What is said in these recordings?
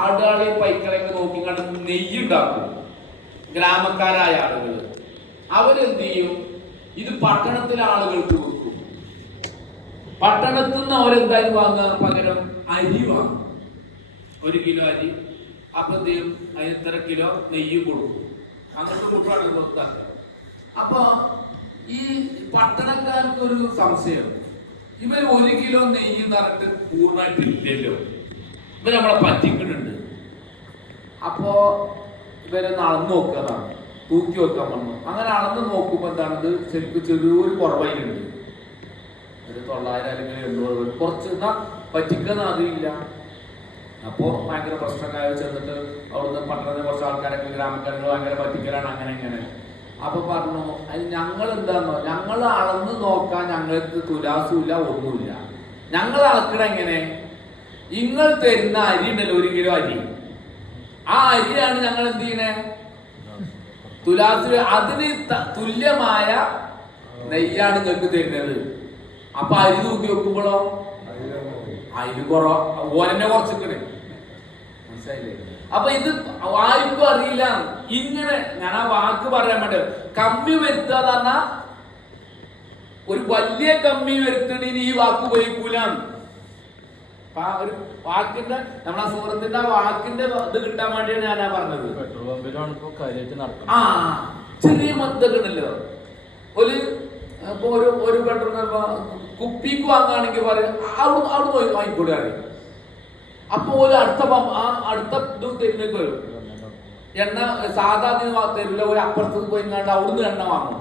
ആടുകളെയും പൈക്കളെയൊക്കെ നോക്കി കണ്ട് നെയ്യുണ്ടാക്കും. ഗ്രാമക്കാരായ ആളുകൾ അവരെന്ത് ചെയ്യും? ഇത് പട്ടണത്തിലെ ആളുകൾക്ക് കൊടുക്കും. പട്ടണത്തിൽ നിന്ന് അവരെന്തായാലും വാങ്ങുക, പകരം അരി വാങ്ങും. 1 കിലോ അരി. അപ്പൊ എന്ത് ചെയ്യും? അതിന് ഇത്ര കിലോ നെയ്യ് കൊടുക്കും. അങ്ങനത്തെ കൂട്ടാണ് പുറത്താക്കുക. അപ്പൊ ഈ പട്ടണക്കാർക്ക് ഒരു സംശയം, ഇവർ 1 കിലോ നെയ്യ് നിറട്ട് പൂർണ്ണമായിട്ടില്ലല്ലോ, ഇവർ നമ്മളെ പറ്റിക്കുന്നുണ്ട്. അപ്പോ ഇവരൊന്ന് അളന്ന് നോക്കുന്നതാണ്, തൂക്കി വെക്കാൻ വന്നു. അങ്ങനെ അളന്ന് നോക്കുമ്പോൾ എന്താണത്, ശരിക്കും ചെറിയൊരു കുറവയിലുണ്ട്. ഒരു 900 അല്ലെങ്കിൽ 800 കുറച്ച് എന്നാ പറ്റിക്കുന്ന അറിയില്ല. അപ്പോൾ ഭയങ്കര പ്രശ്നക്കാർ ചെന്നിട്ട് അവിടുന്ന് പട്ടണത്തിൽ കുറച്ച് ആൾക്കാരൊക്കെ ഗ്രാമക്കാരങ്ങൾ ഭയങ്കര പറ്റിക്കലാണ്, അങ്ങനെ ഇങ്ങനെ. അപ്പൊ പറഞ്ഞു, അത് ഞങ്ങൾ എന്താന്നോ, ഞങ്ങൾ അളന്ന് നോക്കാൻ ഞങ്ങൾക്ക് തുലാസുമില്ല, ഒന്നുമില്ല. ഞങ്ങൾ അളക്കണ എങ്ങനെ? നിങ്ങൾ തരുന്ന അരി ഉണ്ടല്ലോ, 1 കിലോ അരി, ആ അരിയാണ് ഞങ്ങൾ എന്ത് ചെയ്യണേ, തുലാസ്, അതിന് തുല്യമായ നെയ്യാണ് നിങ്ങൾക്ക് തരുന്നത്. അപ്പൊ അരി തൂക്കി വെക്കുമ്പോഴോ അതിന് ഓരന്നെ കുറച്ചിക്കണേ. മനസ്സിലായില്ലേ? അപ്പൊ ഇത് ആർക്കും അറിയില്ല. ഇങ്ങനെ ഞാൻ ആ വാക്ക് പറയാൻ വേണ്ടി, കമ്മി വരുത്തുക പറഞ്ഞാ ഒരു വലിയ കമ്മി വരുത്തണിന് ഈ വാക്ക് ഉപയോഗിക്കൂല. ഒരു വാക്കിന്റെ, നമ്മളെ സുഹൃത്തിന്റെ വാക്കിന്റെ ഇത് കിട്ടാൻ വേണ്ടിയാണ് ഞാനാ പറഞ്ഞത്. ആ ചെറിയ മത്തൊക്കെ ഉണ്ടല്ലോ, ഒരു പെട്രോൾ കുപ്പിക്ക് വാങ്ങുകയാണെങ്കിൽ പറയും അവിടെ പോയി വാങ്ങിക്കൂടെ അറിയും. അപ്പൊ അടുത്ത ഇത് തരുന്നേക്ക് വരും. എണ്ണ സാധാ തരില്ല, ഒരു അപ്പുറത്ത് പോയി കണ്ട് അവിടുന്ന് എണ്ണ വാങ്ങും.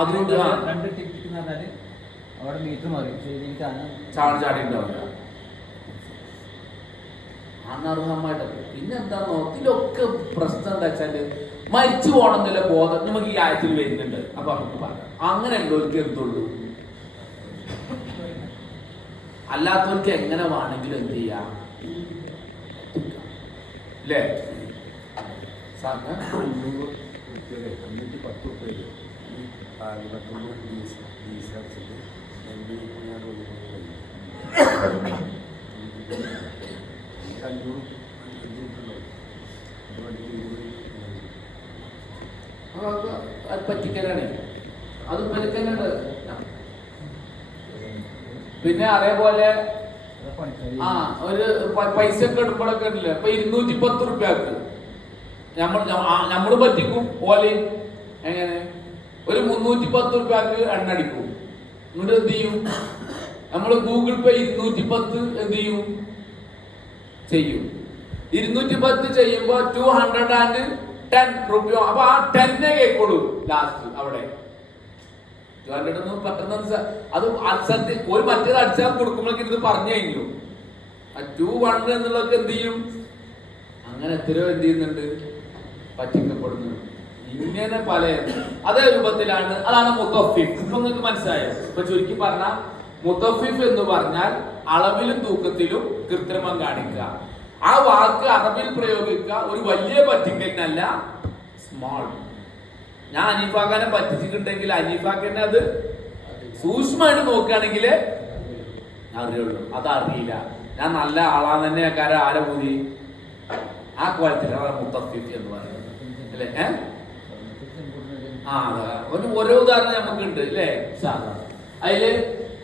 അതുകൊണ്ട് ചാടി ഉണ്ടാവില്ല, അനർഹമായിട്ട്. പിന്നെ എന്താന്നോ, ഇതിലൊക്കെ പ്രശ്നം എന്താ വെച്ചാല്, മരിച്ചു പോകണമെന്നില്ല ബോധം നമുക്ക് ഈ ആയത്തിൽ വരുന്നുണ്ട്. അപ്പൊ നമുക്ക് പറയാം, അങ്ങനെ ഉള്ളവർക്ക് എന്തുള്ളൂ, അല്ലാത്തവർക്ക് എങ്ങനെ വേണമെങ്കിലും എന്ത് ചെയ്യാം, അല്ലേ? അത് പറ്റിക്കലാണ്, അത് പറ്റിക്കലുണ്ട്. പിന്നെ അതേപോലെ ഒരു പൈസ ഒക്കെ എടുക്കുമ്പോഴൊക്കെ ഉണ്ടല്ലേ, ഇപ്പൊ 210 റുപ്യക്ക് നമ്മള് പറ്റിക്കും ഓലെ. എങ്ങനെ? ഒരു 310 റുപ്യക്ക് എണ്ണ അടിക്കും. എന്നിട്ട് എന്ത് ചെയ്യും? നമ്മള് ഗൂഗിൾ പേ 210 എന്ത് ചെയ്യും? 210 ചെയ്യുമ്പോ 210 റുപ്യ. അപ്പൊ ആ 10 കേൾക്കുള്ളൂ ലാസ്റ്റ് അവിടെ. 200 പെട്ടെന്ന് അത് അസത്യം. ഒരു മറ്റേത് അടിച്ചാൽ കൊടുക്കുമ്പോഴേക്ക് ഇത് പറഞ്ഞു കഴിഞ്ഞു. ആ 21 എന്നുള്ളതൊക്കെ എന്ത് ചെയ്യും? അങ്ങനെ എത്രയോ എന്ത് ചെയ്യുന്നുണ്ട്, പറ്റിക്കപ്പെടുന്നു. ഇങ്ങനെ പല അതേ രൂപത്തിലാണ്. അതാണ് മുത്തഫിഫ്. ഇപ്പൊ നിങ്ങൾക്ക് മനസ്സിലായോ? ഇപ്പൊ ചുരുക്കി പറഞ്ഞ മുത്തഫിഫ് എന്ന് പറഞ്ഞാൽ അളവിലും തൂക്കത്തിലും കൃത്രിമം കാണിക്കുക. ആ വാക്ക് അറബിൽ പ്രയോഗിക്കുക ഒരു വലിയ പറ്റിക്കലിനല്ല, സ്മോൾ. ഞാൻ അനീഫാക്കാനെ പറ്റിച്ചിട്ടുണ്ടെങ്കിൽ അനീഫാക്കന്നെ അത് സൂക്ഷ്മമായിട്ട് നോക്കുകയാണെങ്കിൽ അറിയുള്ളൂ. അതറിയില്ല. ഞാൻ നല്ല ആളാന്ന് തന്നെ കാര്യം ആരെ കൂടി ആ ക്വാളിറ്റിയിലാണ് മുത്തഫിഫ് എന്ന് പറയുന്നത്, അല്ലേ? ഓരോ ഉദാഹരണം നമുക്കുണ്ട്, അല്ലേ? അതില്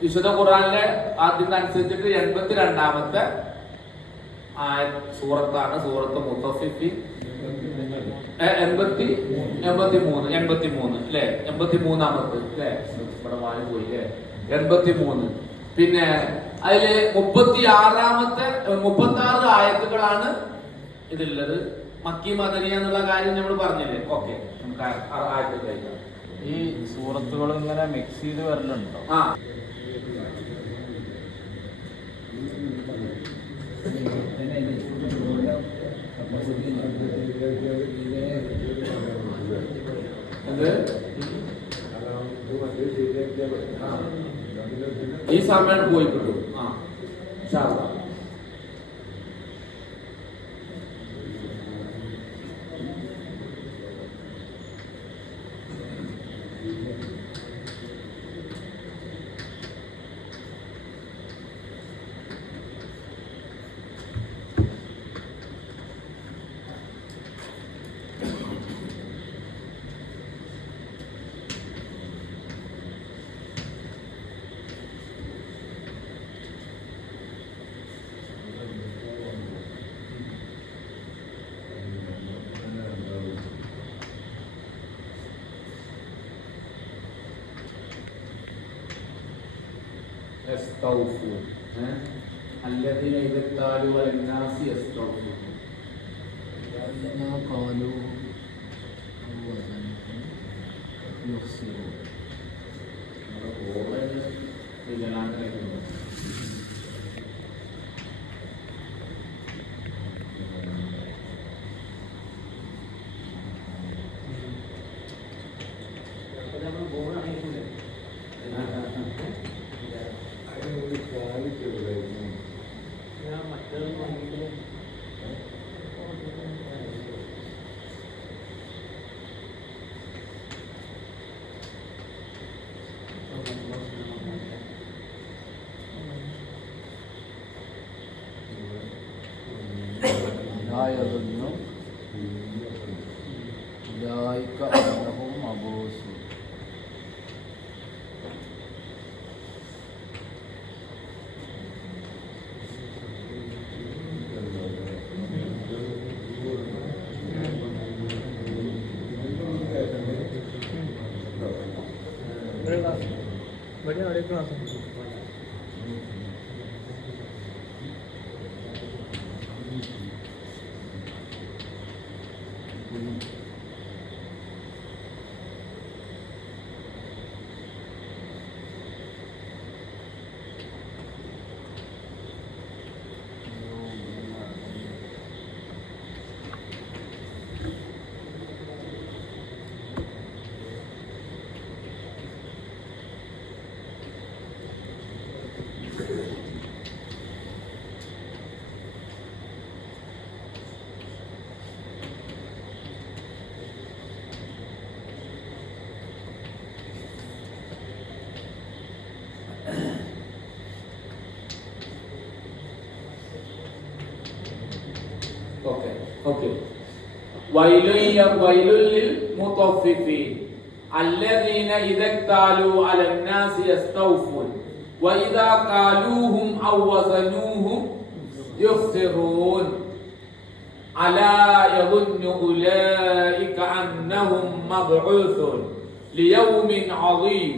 വിശുദ്ധ ഖുർആനിലെ ആദ്യം അനുസരിച്ചിട്ട് 82ാമത്തെ സൂറത്താണ് സൂറത്ത് മുത്തഫിഫ്. 83 അല്ലേ? 83ാമത്തെ അല്ലേ? ഇവിടെ വാങ്ങി പോയി അല്ലേ? 83. പിന്നെ അതില് 36 ആയത്തുകളാണ് ഇതിലുള്ളത്. മക്കി മദനിയ എന്നുള്ള കാര്യം നമ്മൾ പറഞ്ഞില്ലേ? ഓക്കെ, നമുക്ക് ആയത്ത് കഴിക്കാം. ഈ സൂറത്തുകൾ ഇങ്ങനെ മിക്സ് ചെയ്ത് വരലുണ്ടോ? ഈ സമയം പോയി കിട്ടും. യസ്തൗഫൂൻ. അല്ലദീന ഇദാ ഖാലൂ അലന്നാസി യസ്തൗഫൂൻ. لا يظن أولئك أنهم مبعوثون. बढ़िया क्लास اوكي ويل للمطففين الذين اذا اكتالوا على الناس يستوفون واذا قالوهم او وزنوهم يخسرون الا يظن اولئك انهم مبعوثون ليوم عظيم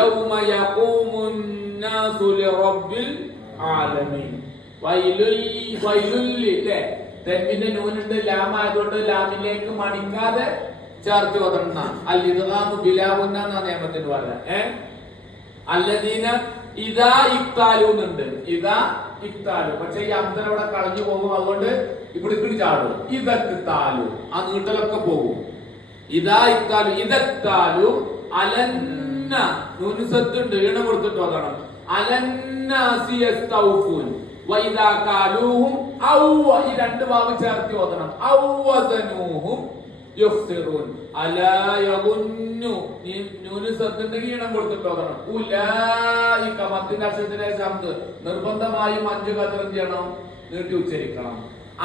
يوم يقوم الناس لرب العالمين ويل തെന്മിന്റെ നൂനുണ്ട് ലാമായതുകൊണ്ട് ലാമിലേക്ക് മണിക്കാതെ ചേർത്ത് വതന്ന അൽ ഇദ്ഗാമു ബിലാവുന്ന എന്ന നിയമത്തിന് പറഞ്ഞ അല്ലദീന ഇദാ ഇക്താലു എന്നുണ്ട്. ഇദാ ഇക്താലു പക്ഷെ ഈ അന്തരം അവിടെ കളഞ്ഞു പോകും. അതുകൊണ്ട് ഇവിടെ ചാടും. ഇദക്താലു ആ നീട്ടലൊക്കെ പോകും. ഇദാ ഇക്താലു ഇദക്താലു അലന്ന നൂന് സത്തുണ്ട് ഈണ കൊടുത്തിട്ട് വതണം. അലന്നാസി യസ്തൗഫൂൻ വഇദാ ഖാലൂഹും ഔ ഈ രണ്ട് വാവ് ചേർത്ത് ഓതണം. ഔ വസനൂഹും യുഖ്സിറൂൻ അലാ യظുന്നു നൂന് സത്തിന്റെ ഈണം കൊടുത്തിട്ട് ഓതണം. ഉലൈക മദ്ദിന്റെ അക്ഷരത്തിന്റെ ശബ്ദ നിർബന്ധമായും 5 കതർ എന്ത് ചെയ്യണം? നീട്ടി ഉച്ചരിക്കണം.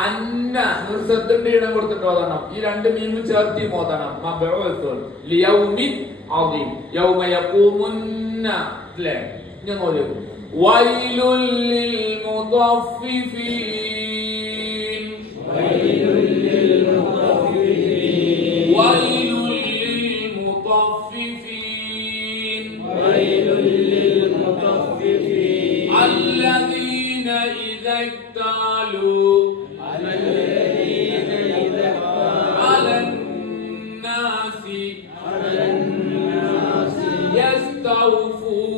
അന്ന നൂന് സത്തിന്റെ ഈണം കൊടുത്തിട്ട് ഓതണം. ഈ രണ്ട് മീമും ചേർത്തി ഓതണം. മബ്ഊസുൻ ലിയൗമിൻ അദീം യൗമ യഖൂമുന്ന ല്ലേ ഞാൻ ഓതും. ويل للمطففين ويل للمطففين ويل للمطففين ويل للمطففين الذين إذا اكتالوا على الناس يستوفون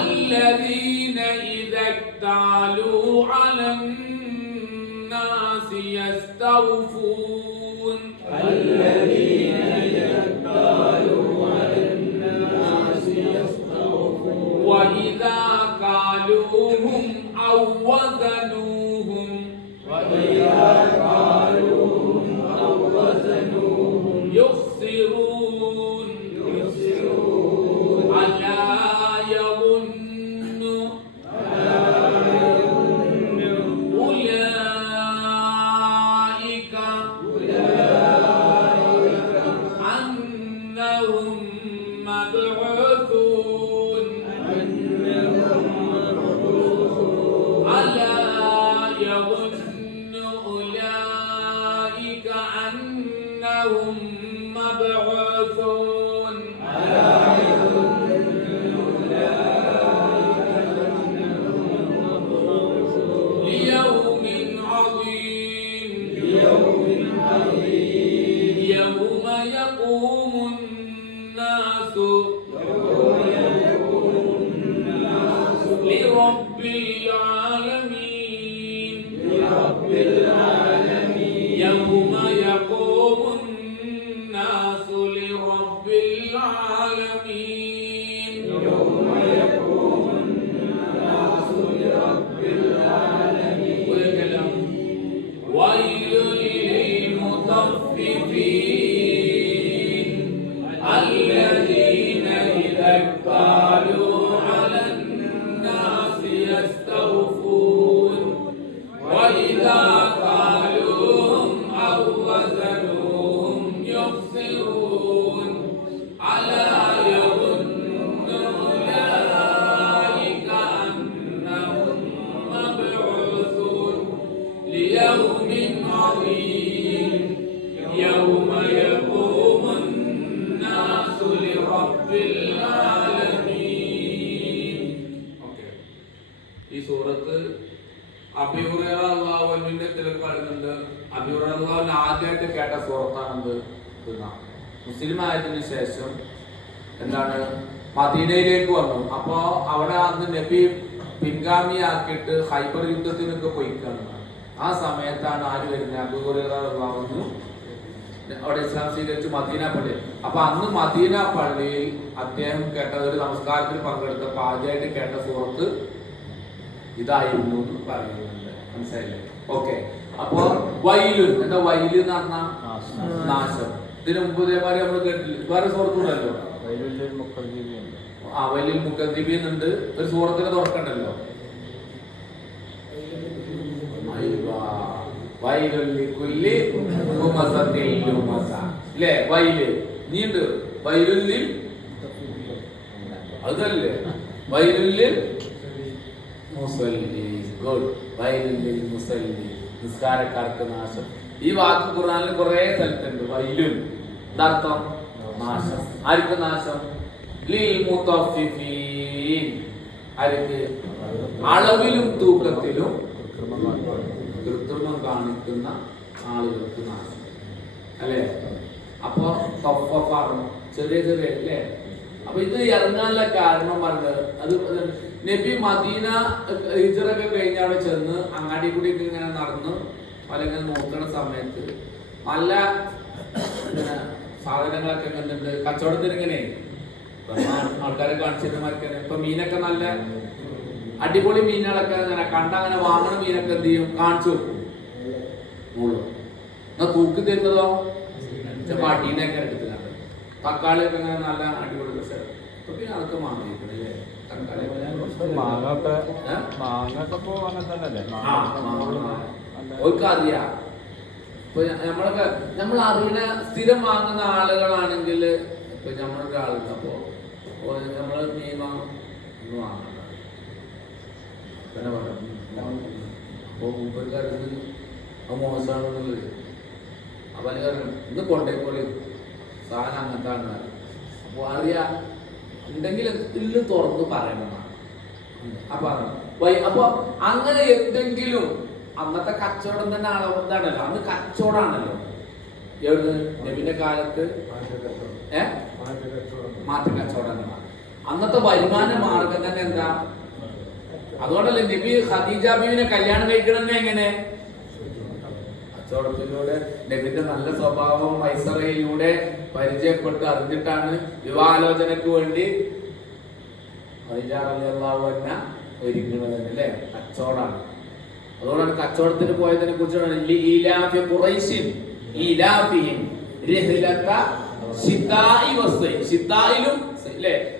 الذين إذا اكتالوا على الناس يستوفون الذين إذا اكتالوا على الناس يستوفون وإذا قالوهم أو وزنوهم يخسرون ألا يظن أولئك أنهم مبعوثون ألا لرب العالمين يوم يقوم الناس لرب العالمين ويل للمطففين الذين إذا اكتالوا على الناس يستوفون وإذا قالوهم أو وزنوهم يخسرون ألا يظن أولئك أنهم مبعوثون ليوم عظيم يوم يقوم الناس لرب العالمين. ഈ സൂറത്ത് അബീ ഹുറൈറ റളിയല്ലാഹു അൻഹുവിന്റെ തിലക്ക് പറയുന്നുണ്ട്. അബീ ഹുറൈറ റളിയല്ലാഹു അൻഹു ആദ്യമായിട്ട് കേട്ട സൂറത്താണെന്ന് മുസ്ലിം ആയതിനു ശേഷം എന്താണ് മദീനയിലേക്ക് വന്നു. അപ്പോ അവിടെ അന്ന് നബി പിൻഗാമിയാക്കിയിട്ട് ഹൈബർ യുദ്ധത്തിനൊക്കെ പോയിക്കാണ്. ആ സമയത്താണ് ആര് വരുന്നത്? അബൂ ഹുറൈറ റളിയല്ലാഹു അൻഹു അവിടെ ഇസ്ലാം സ്വീകരിച്ച് മദീന പള്ളി. അപ്പൊ അന്ന് മദീന പള്ളിയിൽ അദ്ദേഹം കേട്ട ഒരു നമസ്കാരത്തിൽ പങ്കെടുത്തപ്പോൾ ആദ്യമായിട്ട് കേട്ട സൂറത്ത് ഇതായിരുന്നു എന്ന് പറയുന്നുണ്ട്. മനസ്സിലായില്ലേ? ഓക്കെ. അപ്പൊ വൈലു എന്താ? വൈലു എന്ന് പറഞ്ഞാൽ നാശം. ഇതിനു മുമ്പ് ഇതേമാതിരി നമ്മൾ കേട്ടില്ല. വേറെ സൂറത്തുണ്ടല്ലോ, ആ വലിയ മുഖദ്ദീബി എന്നുണ്ട്. ഒരു സൂറത്തിന് തുറക്കണ്ടല്ലോ, നീണ്ട് വൈലുല്ലിൽ അതല്ലേ വൈലുല്ലിൽ മുസല്ലി. ഗുഡ്. വൈലുല്ലിൽ മുസല്ലി, നിസ്കാരക്കാർക്ക് നാശം. ഈ വാക്ക് ഖുർആനിൽ കുറെ സ്ഥലത്തുണ്ട്. വൈലുൻ എന്താർത്ഥം? നാശം. ആർക്ക് നാശം? ലിൽ മുതഫിഫീൻ. ആർക്ക്? അളവിലും തൂക്കത്തിലും കൃത്രിമം കാണിക്കുന്ന ആളുകൾക്ക് നാശം അല്ലേ? അപ്പൊ ചെറിയ ചെറിയ അല്ലേ? അപ്പൊ ഇത് ഇറങ്ങാനുള്ള കാരണം പറഞ്ഞത് അത് നബി മദീന ഹിജ്റയൊക്കെ കഴിഞ്ഞ അവിടെ ചെന്ന് അങ്ങാടി കൂടി ഇങ്ങനെ നടന്ന് അല്ലെങ്കിൽ നോക്കുന്ന സമയത്ത് നല്ല സാധനങ്ങളൊക്കെ കണ്ടിട്ടുണ്ട്. കച്ചവടത്തിന് ഇങ്ങനെ ആൾക്കാരെ കാണിച്ചിരുന്നമാർക്ക് ഇപ്പൊ മീനൊക്കെ നല്ല അടിപൊളി മീനുകളൊക്കെ ഇങ്ങനെ കണ്ടങ്ങനെ വാങ്ങണ മീനൊക്കെ എന്ത് ചെയ്യും? കാണിച്ചു വെക്കും. എന്നാ തൂക്കി തരുന്നതോ ചിലപ്പോ അടീനൊക്കെ എടുത്തിട്ടുണ്ട്. തക്കാളി ഒക്കെ ഇങ്ങനെ നല്ല അടിപൊളി. പക്ഷെ ഇപ്പൊ പിന്നെ അതൊക്കെ വാങ്ങിയിരിക്കണല്ലേ തക്കാളി. അറിയാം. ഇപ്പൊ നമ്മളൊക്കെ നമ്മൾ അറിയുന്ന സ്ഥിരം വാങ്ങുന്ന ആളുകളാണെങ്കിൽ ഇപ്പൊ നമ്മളൊരാളുണ്ട്. അപ്പൊ നമ്മള് നിയമം ഒന്നും വാങ്ങണം തന്നെ പറഞ്ഞു. അപ്പൊ മൂപ്പർക്കാർക്ക് അത് മോശമാണെന്നുള്ളത്. അപ്പൊ അതിന് കാരണം ഇന്ന് കൊണ്ടേക്കോളി സാധനം അങ്ങനത്തെ ആണ്. അപ്പൊ അറിയാ ഉണ്ടെങ്കിൽ ഇന്ന് തുറന്ന് പറയണമെന്നാണ്. അപ്പൊ അങ്ങനെ എന്തെങ്കിലും അന്നത്തെ കച്ചവടം തന്നെ ആണല്ലോ. അന്ന് കച്ചവടമാണല്ലോ. എവിടെ നബിന്റെ കാലത്ത് മാറ്റ കച്ചവടങ്ങളാണ്. അന്നത്തെ വരുമാന മാർഗം തന്നെ എന്താ? അതുകൊണ്ടല്ലേ നബി ഖദീജ ബീവിനെ കല്യാണം കഴിക്കണമെന്ന് എങ്ങനെ? കച്ചവടത്തിലൂടെ. നബിന്റെ നല്ല സ്വഭാവം മൈസറയിലൂടെ പരിചയപ്പെട്ട് അറിഞ്ഞിട്ടാണ് വിവാഹാലോചനക്ക് വേണ്ടി ഖദീജ റളിയല്ലാഹു അൻഹ ഒരുങ്ങുന്നത് അല്ലേ? കച്ചവടമാണ്. അതുകൊണ്ടാണ് കച്ചവടത്തിന് പോയതിനെ കുറിച്ചാണ്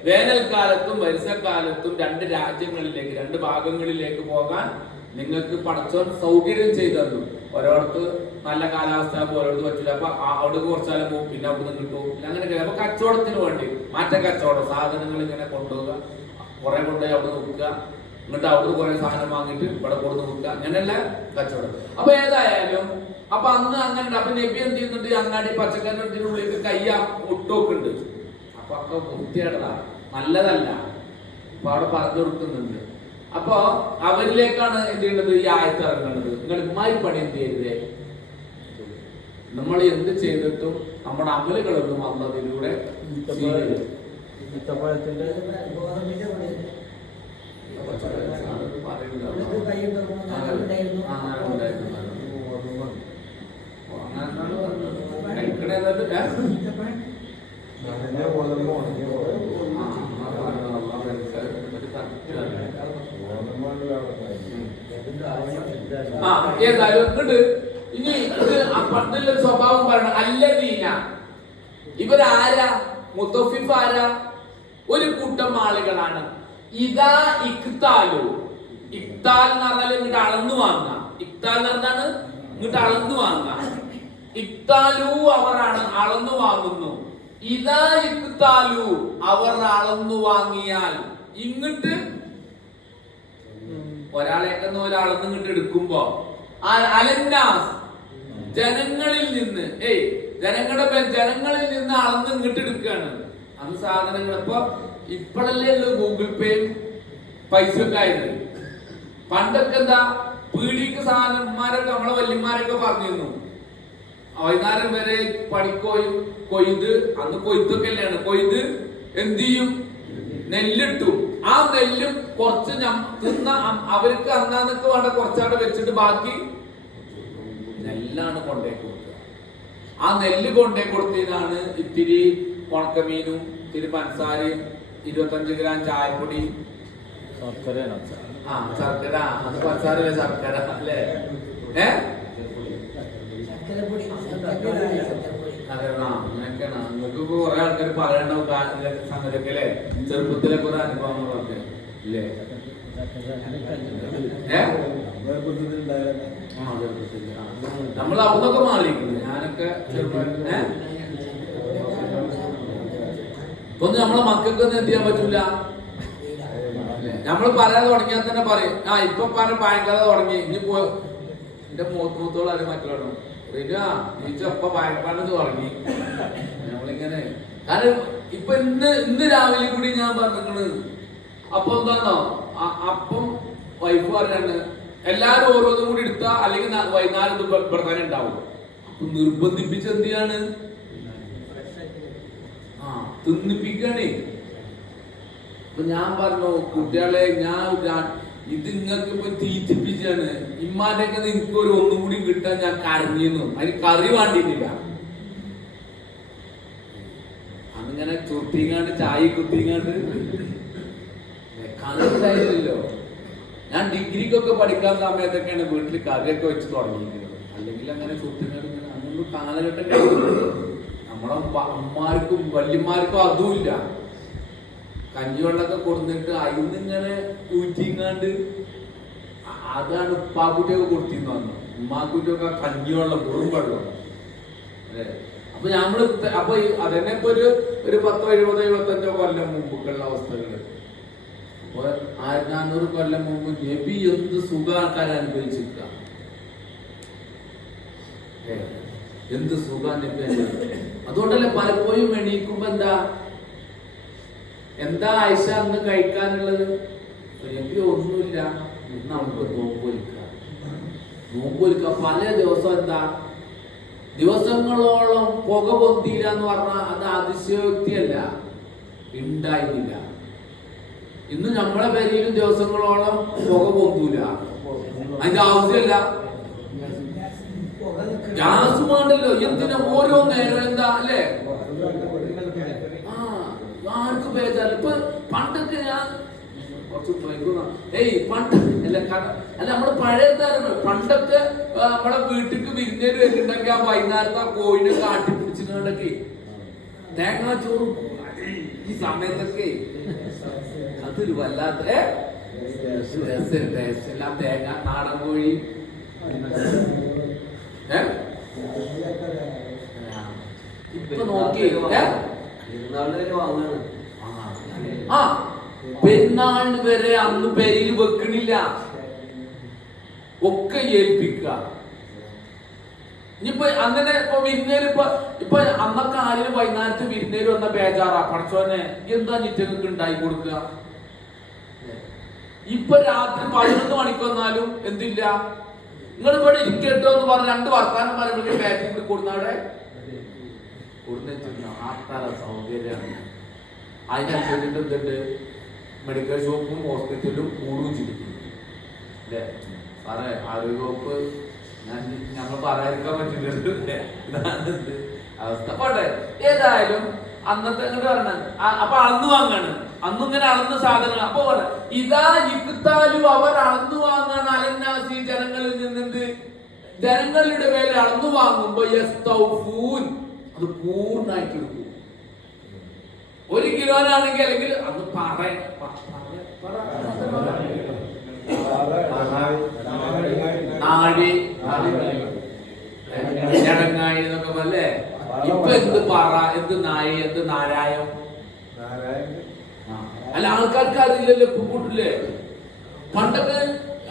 വേനൽക്കാലത്തും വരിസക്കാലത്തും രണ്ട് രാജ്യങ്ങളിലേക്ക്, രണ്ട് ഭാഗങ്ങളിലേക്ക് പോകാൻ നിങ്ങൾക്ക് പടച്ചോൻ സൗകര്യം ചെയ്തു. ഓരോടത്ത് നല്ല കാലാവസ്ഥ ഓരോടത്ത് പറ്റില്ല. അപ്പൊ അവിടെ കുറച്ചാലും പോകും, പിന്നെ അവിടെ നിന്ന് കിട്ടും. അങ്ങനെ അപ്പൊ കച്ചവടത്തിന് വേണ്ടി മാറ്റ കച്ചവടം, സാധനങ്ങൾ ഇങ്ങനെ കൊണ്ടുപോവുക, കുറെ കൊണ്ടുപോയി അവിടെ നോക്കുക, എന്നിട്ട് അവിടെ കുറെ സാധനം വാങ്ങിയിട്ട് ഇവിടെ കൊടുത്ത് നോക്കുക, അങ്ങനെയല്ല കച്ചവടം. അപ്പൊ ഏതായാലും അപ്പൊ അന്ന് അങ്ങനെ. അപ്പൊ നബി എന്ത് ചെയ്യുന്നുണ്ട്? അങ്ങാടി പച്ചക്കറിന്റെ ഉള്ളിലേക്ക് കയ്യ ഒട്ടൊക്കെ. അപ്പൊ ഒക്കെ വൃത്തിയായിട്ടതാണ്, നല്ലതല്ല. അപ്പൊ അവിടെ പറഞ്ഞു കൊടുക്കുന്നുണ്ട്. അപ്പൊ അവരിലേക്കാണ് എന്ത് ചെയ്യേണ്ടത്? ഈ ആയത്ത് ഇറങ്ങേണ്ടത്. നിങ്ങൾ ഇമ്മാരി പണി എന്ത് ചെയ്തേ? നമ്മൾ എന്ത് ചെയ്തിട്ടും നമ്മുടെ അമലുകളൊന്നും അന്നതിലൂടെ ഏതായാലും ഉണ്ട്. ഇനി ഇത് പണ്ടുള്ളൊരു സ്വഭാവം പറയണം. അല്ലദീന, ഇവരാരാ? മുത്തഫിഫ് ആരാ? ഒരു കൂട്ടം ആളുകളാണ്. ഇതാ ഇക്താലു, ഇക്താൽ എന്ന് പറഞ്ഞാൽ ഇങ്ങോട്ട് അളന്നു വാങ്ങുക. ഇക്താൽ എന്ന് പറഞ്ഞാണ് ഇങ്ങോട്ട് അളന്നു വാങ്ങുക. ഇക്താലു അവരാണ്, അളന്നു വാങ്ങുന്നു. ഇതാ ഇക്താലു അവർ അളന്നു വാങ്ങിയാൽ, ഇങ്ങോട്ട് ഒരാളേക്കെന്ന് ഒരാളെന്ന് ഇങ്ങോട്ട് എടുക്കുമ്പോ അലന്നാസ് ജനങ്ങളിൽ നിന്ന് ജനങ്ങളിൽ നിന്ന് അളന്ന് ഇങ്ങോട്ട് എടുക്കുകയാണ്. അന്ന് സാധനങ്ങൾ ഇപ്പോഴല്ലേ ഉള്ളൂ ഗൂഗിൾ പേയും പൈസ ഒക്കെ ആയത്. പണ്ടൊക്കെ എന്താ പീടിക്ക് സാധനന്മാരൊക്കെ നമ്മളെ വല്യന്മാരൊക്കെ പറഞ്ഞിരുന്നു, വൈകുന്നേരം വരെ കൊയ്ത് അന്ന് കൊയ്ത്തൊക്കെ അല്ലാണ്, കൊയ്ത് എന്ത് ചെയ്യും, നെല്ലിട്ടു. ആ നെല്ലും കുറച്ച് തിന്ന അവർക്ക് അന്നൊക്കെ വേണ്ട കുറച്ചാട് വെച്ചിട്ട് ബാക്കി നെല്ലാണ് കൊണ്ടേ കൊടുക്കുക. ആ നെല്ല് കൊണ്ടേ കൊടുത്തതിനാണ് ഇത്തിരി ഉണക്കമീനും ഇത്തിരി പഞ്ചസാരയും 25 ഗ്രാം ചായപ്പൊടി, ശർക്കര. അത് പഞ്ചസാരല്ലേ, ശർക്കര അല്ലേ? അങ്ങനെയൊക്കെയാണ്. നിങ്ങൾക്ക് കുറെ ആൾക്കാർ പറയണ്ടാവും സംഗതിയൊക്കെ അല്ലേ, ചെറുപ്പത്തിലെ കുറെ അനുഭവങ്ങളൊക്കെ ഇല്ലേ? നമ്മൾ അവിടുന്നൊക്കെ മാറിയിരിക്കുന്നു. ഞാനൊക്കെ ഇപ്പൊ നമ്മളെ മക്കൾക്കൊന്നും എന്ത് ചെയ്യാൻ പറ്റൂല. നമ്മൾ പറയാതെ തുടങ്ങിയാൽ തന്നെ പറയും, ഇപ്പൊ ഭയങ്കര തുടങ്ങി, ഇനി പോ എന്റെ മൂത്തോളം അത് മറ്റുള്ളവരും നീച്ചപ്പ ഭയപ്പാട് തുടങ്ങി. നമ്മളിങ്ങനെ കാരണം ഇപ്പൊ ഇന്ന് രാവിലെ കൂടി ഞാൻ പറഞ്ഞിരിക്കണ്. അപ്പൊ എന്താണോ അപ്പം വൈഫ് പറയാണ് എല്ലാരും ഓരോന്നും കൂടി എടുത്താ അല്ലെങ്കിൽ വൈകുന്നേരം പ്രധാനം ഉണ്ടാവും. അപ്പൊ നിർബന്ധിപ്പിച്ച് എന്ത് ചെയ്യാണ്, തിന്നിപ്പിക്കണേ. അപ്പൊ ഞാൻ പറഞ്ഞു കുട്ടികളെ, ഇത് നിങ്ങൾക്ക് ഇപ്പൊ തീറ്റിപ്പിച്ചാണ്. ഇമ്മാന്റെ ഒക്കെ നിങ്ങൾക്ക് ഒന്നും കൂടി കിട്ടാൻ ഞാൻ കരഞ്ഞിരുന്നു, അതിന് കറി വേണ്ടിയിട്ടില്ല. അന്നിങ്ങനെ ചുരുട്ടിങ്ങാണ്ട് ചായ കുത്തിങ്ങാണ്ട് കറി ഉണ്ടായില്ലല്ലോ. ഞാൻ ഡിഗ്രിക്കൊക്കെ പഠിക്കാൻ സമയത്തൊക്കെയാണ് വീട്ടിൽ കറിയൊക്കെ വെച്ച് തുടങ്ങിയിരിക്കുന്നത്. അല്ലെങ്കിൽ അങ്ങനെ ചുരുട്ടിങ്ങാണ്ട് അന്നൊന്നും കാലഘട്ടം കഴിഞ്ഞില്ല. നമ്മളെ അമ്മമാർക്കും വല്യന്മാർക്കും അതുമില്ല. കഞ്ഞിവെള്ളമൊക്കെ കൊടുത്തിട്ട് അതിന്നിങ്ങനെ ഊറ്റിങ്ങാണ്ട് അതാണ് ഉപ്പാക്കുട്ടിയൊക്കെ കൊടുത്തിന്ന് വന്നു. ഉമ്മാക്കുട്ടിയൊക്കെ കഞ്ഞിവെള്ളം വെറും വെള്ളം അല്ലേ. അപ്പൊ അതന്നെ ഇപ്പൊ ഒരു 10, 70, 75 കൊല്ലം മുമ്പൊക്കെയുള്ള അവസ്ഥകള്. അപ്പൊ 1400 കൊല്ലം മുമ്പ് നബി എന്ത് സുഖ ആൾക്കാർ അനുഭവിച്ചിരിക്കുക, എന്ത് സുഖ നബി അനുഭവിക്കുക. അതുകൊണ്ടല്ലേ പലപ്പോഴും എണീക്കുമ്പോ എന്താ ആയിഷ അന്ന് കഴിക്കാനുള്ളത്? എനിക്ക് ഒന്നുമില്ല, നമുക്ക് നോമ്പൊലിക്ക പല ദിവസം ദിവസങ്ങളോളം പുക പൊന്തിയില്ല എന്ന് പറഞ്ഞാൽ അത് അതിശയോക്തിയല്ല, ഉണ്ടായിരുന്നില്ല. ഇന്ന് നമ്മളെ പേരിലും ദിവസങ്ങളോളം പുക പൊന്തൂല, അതിന്റെ ആവശ്യമല്ല. ഗ്യാസ് വേണ്ടല്ലോ, എന്തിനാ ഓരോ നേരം അല്ലേ? ആർക്ക് ബേജാറില്ല. ഇപ്പൊ പണ്ടൊക്കെ ഞാൻ പണ്ട് അല്ല നമ്മള് പഴയ പണ്ടൊക്കെ നമ്മളെ വീട്ടിക്ക് വിരുന്നേര് വരുന്നുണ്ടെങ്കിൽ ആ വൈകുന്നേരത്തെ കോഴിനെ കാട്ടി പിടിച്ചിട്ടുണ്ടൊക്കെ തേങ്ങാ ചോറും ഈ സമയത്തൊക്കെ അതൊരു വല്ലാത്ത എല്ലാം തേങ്ങ നാടൻ കോഴി ഇപ്പൊ നോക്കി പെരുന്നാളിന് വരെ അന്ന് പെരിയിൽ വെക്കണില്ല, ഒക്കെ ഏൽപ്പിക്കുക. ഇനിയിപ്പോ അങ്ങനെ ഇപ്പൊ വിരുന്നേര് ഇപ്പൊ അന്നൊക്കെ ആരും വൈകുന്നേരത്ത് വിരുന്നേര് വന്ന ബേജാറാ, പഠിച്ചോനെ എന്താ നിറ്റങ്ങൾക്ക് ഉണ്ടായി കൊടുക്കുക. ഇപ്പൊ രാത്രി 11 മണിക്ക് വന്നാലും എന്തില്ല, നിങ്ങൾ ഇവിടെ ഇരിക്കട്ടോ എന്ന് പറഞ്ഞ് 2 വർത്താനം പറയുമ്പോഴേക്കും ബാറ്റിംഗ് കൂടി കൊടുന്നവിടെ കൊടുന്ന ആൾക്കാര സൗകര്യമാണ്. അതിനനുസരിച്ചിട്ട് എന്തുണ്ട്, മെഡിക്കൽ ഷോപ്പും ഹോസ്പിറ്റലും കൂടും ചിരിക്കും. അല്ലേ സാറേ ആരോഗ്യവകുപ്പ് ഞങ്ങൾ പറയാതിരിക്കാൻ പറ്റില്ലല്ലോ അല്ലേ ഇതാണ് അവസ്ഥ പോട്ടെ ഏതായാലും അന്നത്തെ ഇങ്ങോട്ട് പറഞ്ഞത് അപ്പൊ അളന്നു വാങ്ങാണ് അന്നും ഇങ്ങനെ അളന്ന സാധനങ്ങൾ അപ്പൊ ഇതാ ഇക്കുത്താലും അവർ അളന്നു വാങ്ങാണ് അലന്നാസി ജനങ്ങളിൽ നിന്നുണ്ട് ജനങ്ങളുടെ മേലെ അളന്നു വാങ്ങുമ്പോ അത് പൂർണ്ണമായിട്ട് എടുക്കും 1 കിലോനാണെങ്കിൽ അല്ലെങ്കിൽ അന്ന് നാഴി ഞടങ്ങാഴി എന്നൊക്കെ പറയല്ലേ ഇപ്പൊ എന്ത് പറ എന്ത് നായി എന്ത് നാരായം അല്ല ആൾക്കാർക്ക് അറിയില്ലല്ലോ ഇപ്പൊ കൂട്ടില്ലേ പണ്ടൊക്കെ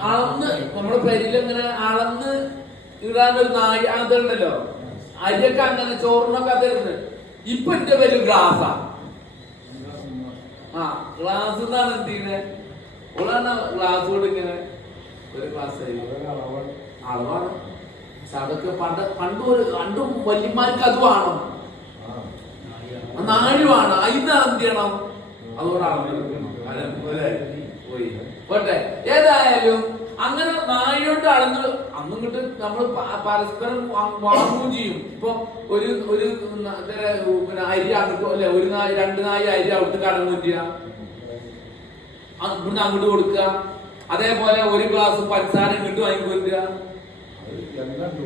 അളന്ന് നമ്മുടെ പരിയിൽ ഇങ്ങനെ അളന്ന് ഇടാനൊരു നായി അതുണ്ടല്ലോ അരിയൊക്കെ അങ്ങനെ ചോറിനൊക്കെ അതിരുന്നത് ഇപ്പൊ എന്റെ പേര് ഗ്ലാസാ ഗ്ലാസ് എന്നാണ് എന്ത് ചെയ്യുന്നത് ഓളാണ് ഗ്ലാസ് കൊണ്ട് ഇങ്ങനെ ഒരു ഗ്ലാസ് അളവാണ് പക്ഷെ അതൊക്കെ പണ്ടും വല്യമാർക്ക് അത് വേണം നാഴിവാണ് അതിനാണ് എന്ത് ചെയ്യണം അതുകൊണ്ടാണ് പോയി പോട്ടെ ഏതായാലും അങ്ങനെ നാഴിയോണ്ട് അളന്ന് അന്നിങ്ങോട്ട് നമ്മൾ പരസ്പരം വാങ്ങുകയും ചെയ്യും ഇപ്പൊ ഒരു പിന്നെ അരി അങ്ങോട്ട് അല്ലെ 2 നായി അരി അവിടുത്തെ കടങ്ങുക ഇവിടുന്ന് അങ്ങോട്ട് കൊടുക്കുക അതേപോലെ 1 ഗ്ലാസ് പഞ്ചസാര ഇങ്ങോട്ട് വാങ്ങിക്കൊടുക്കുക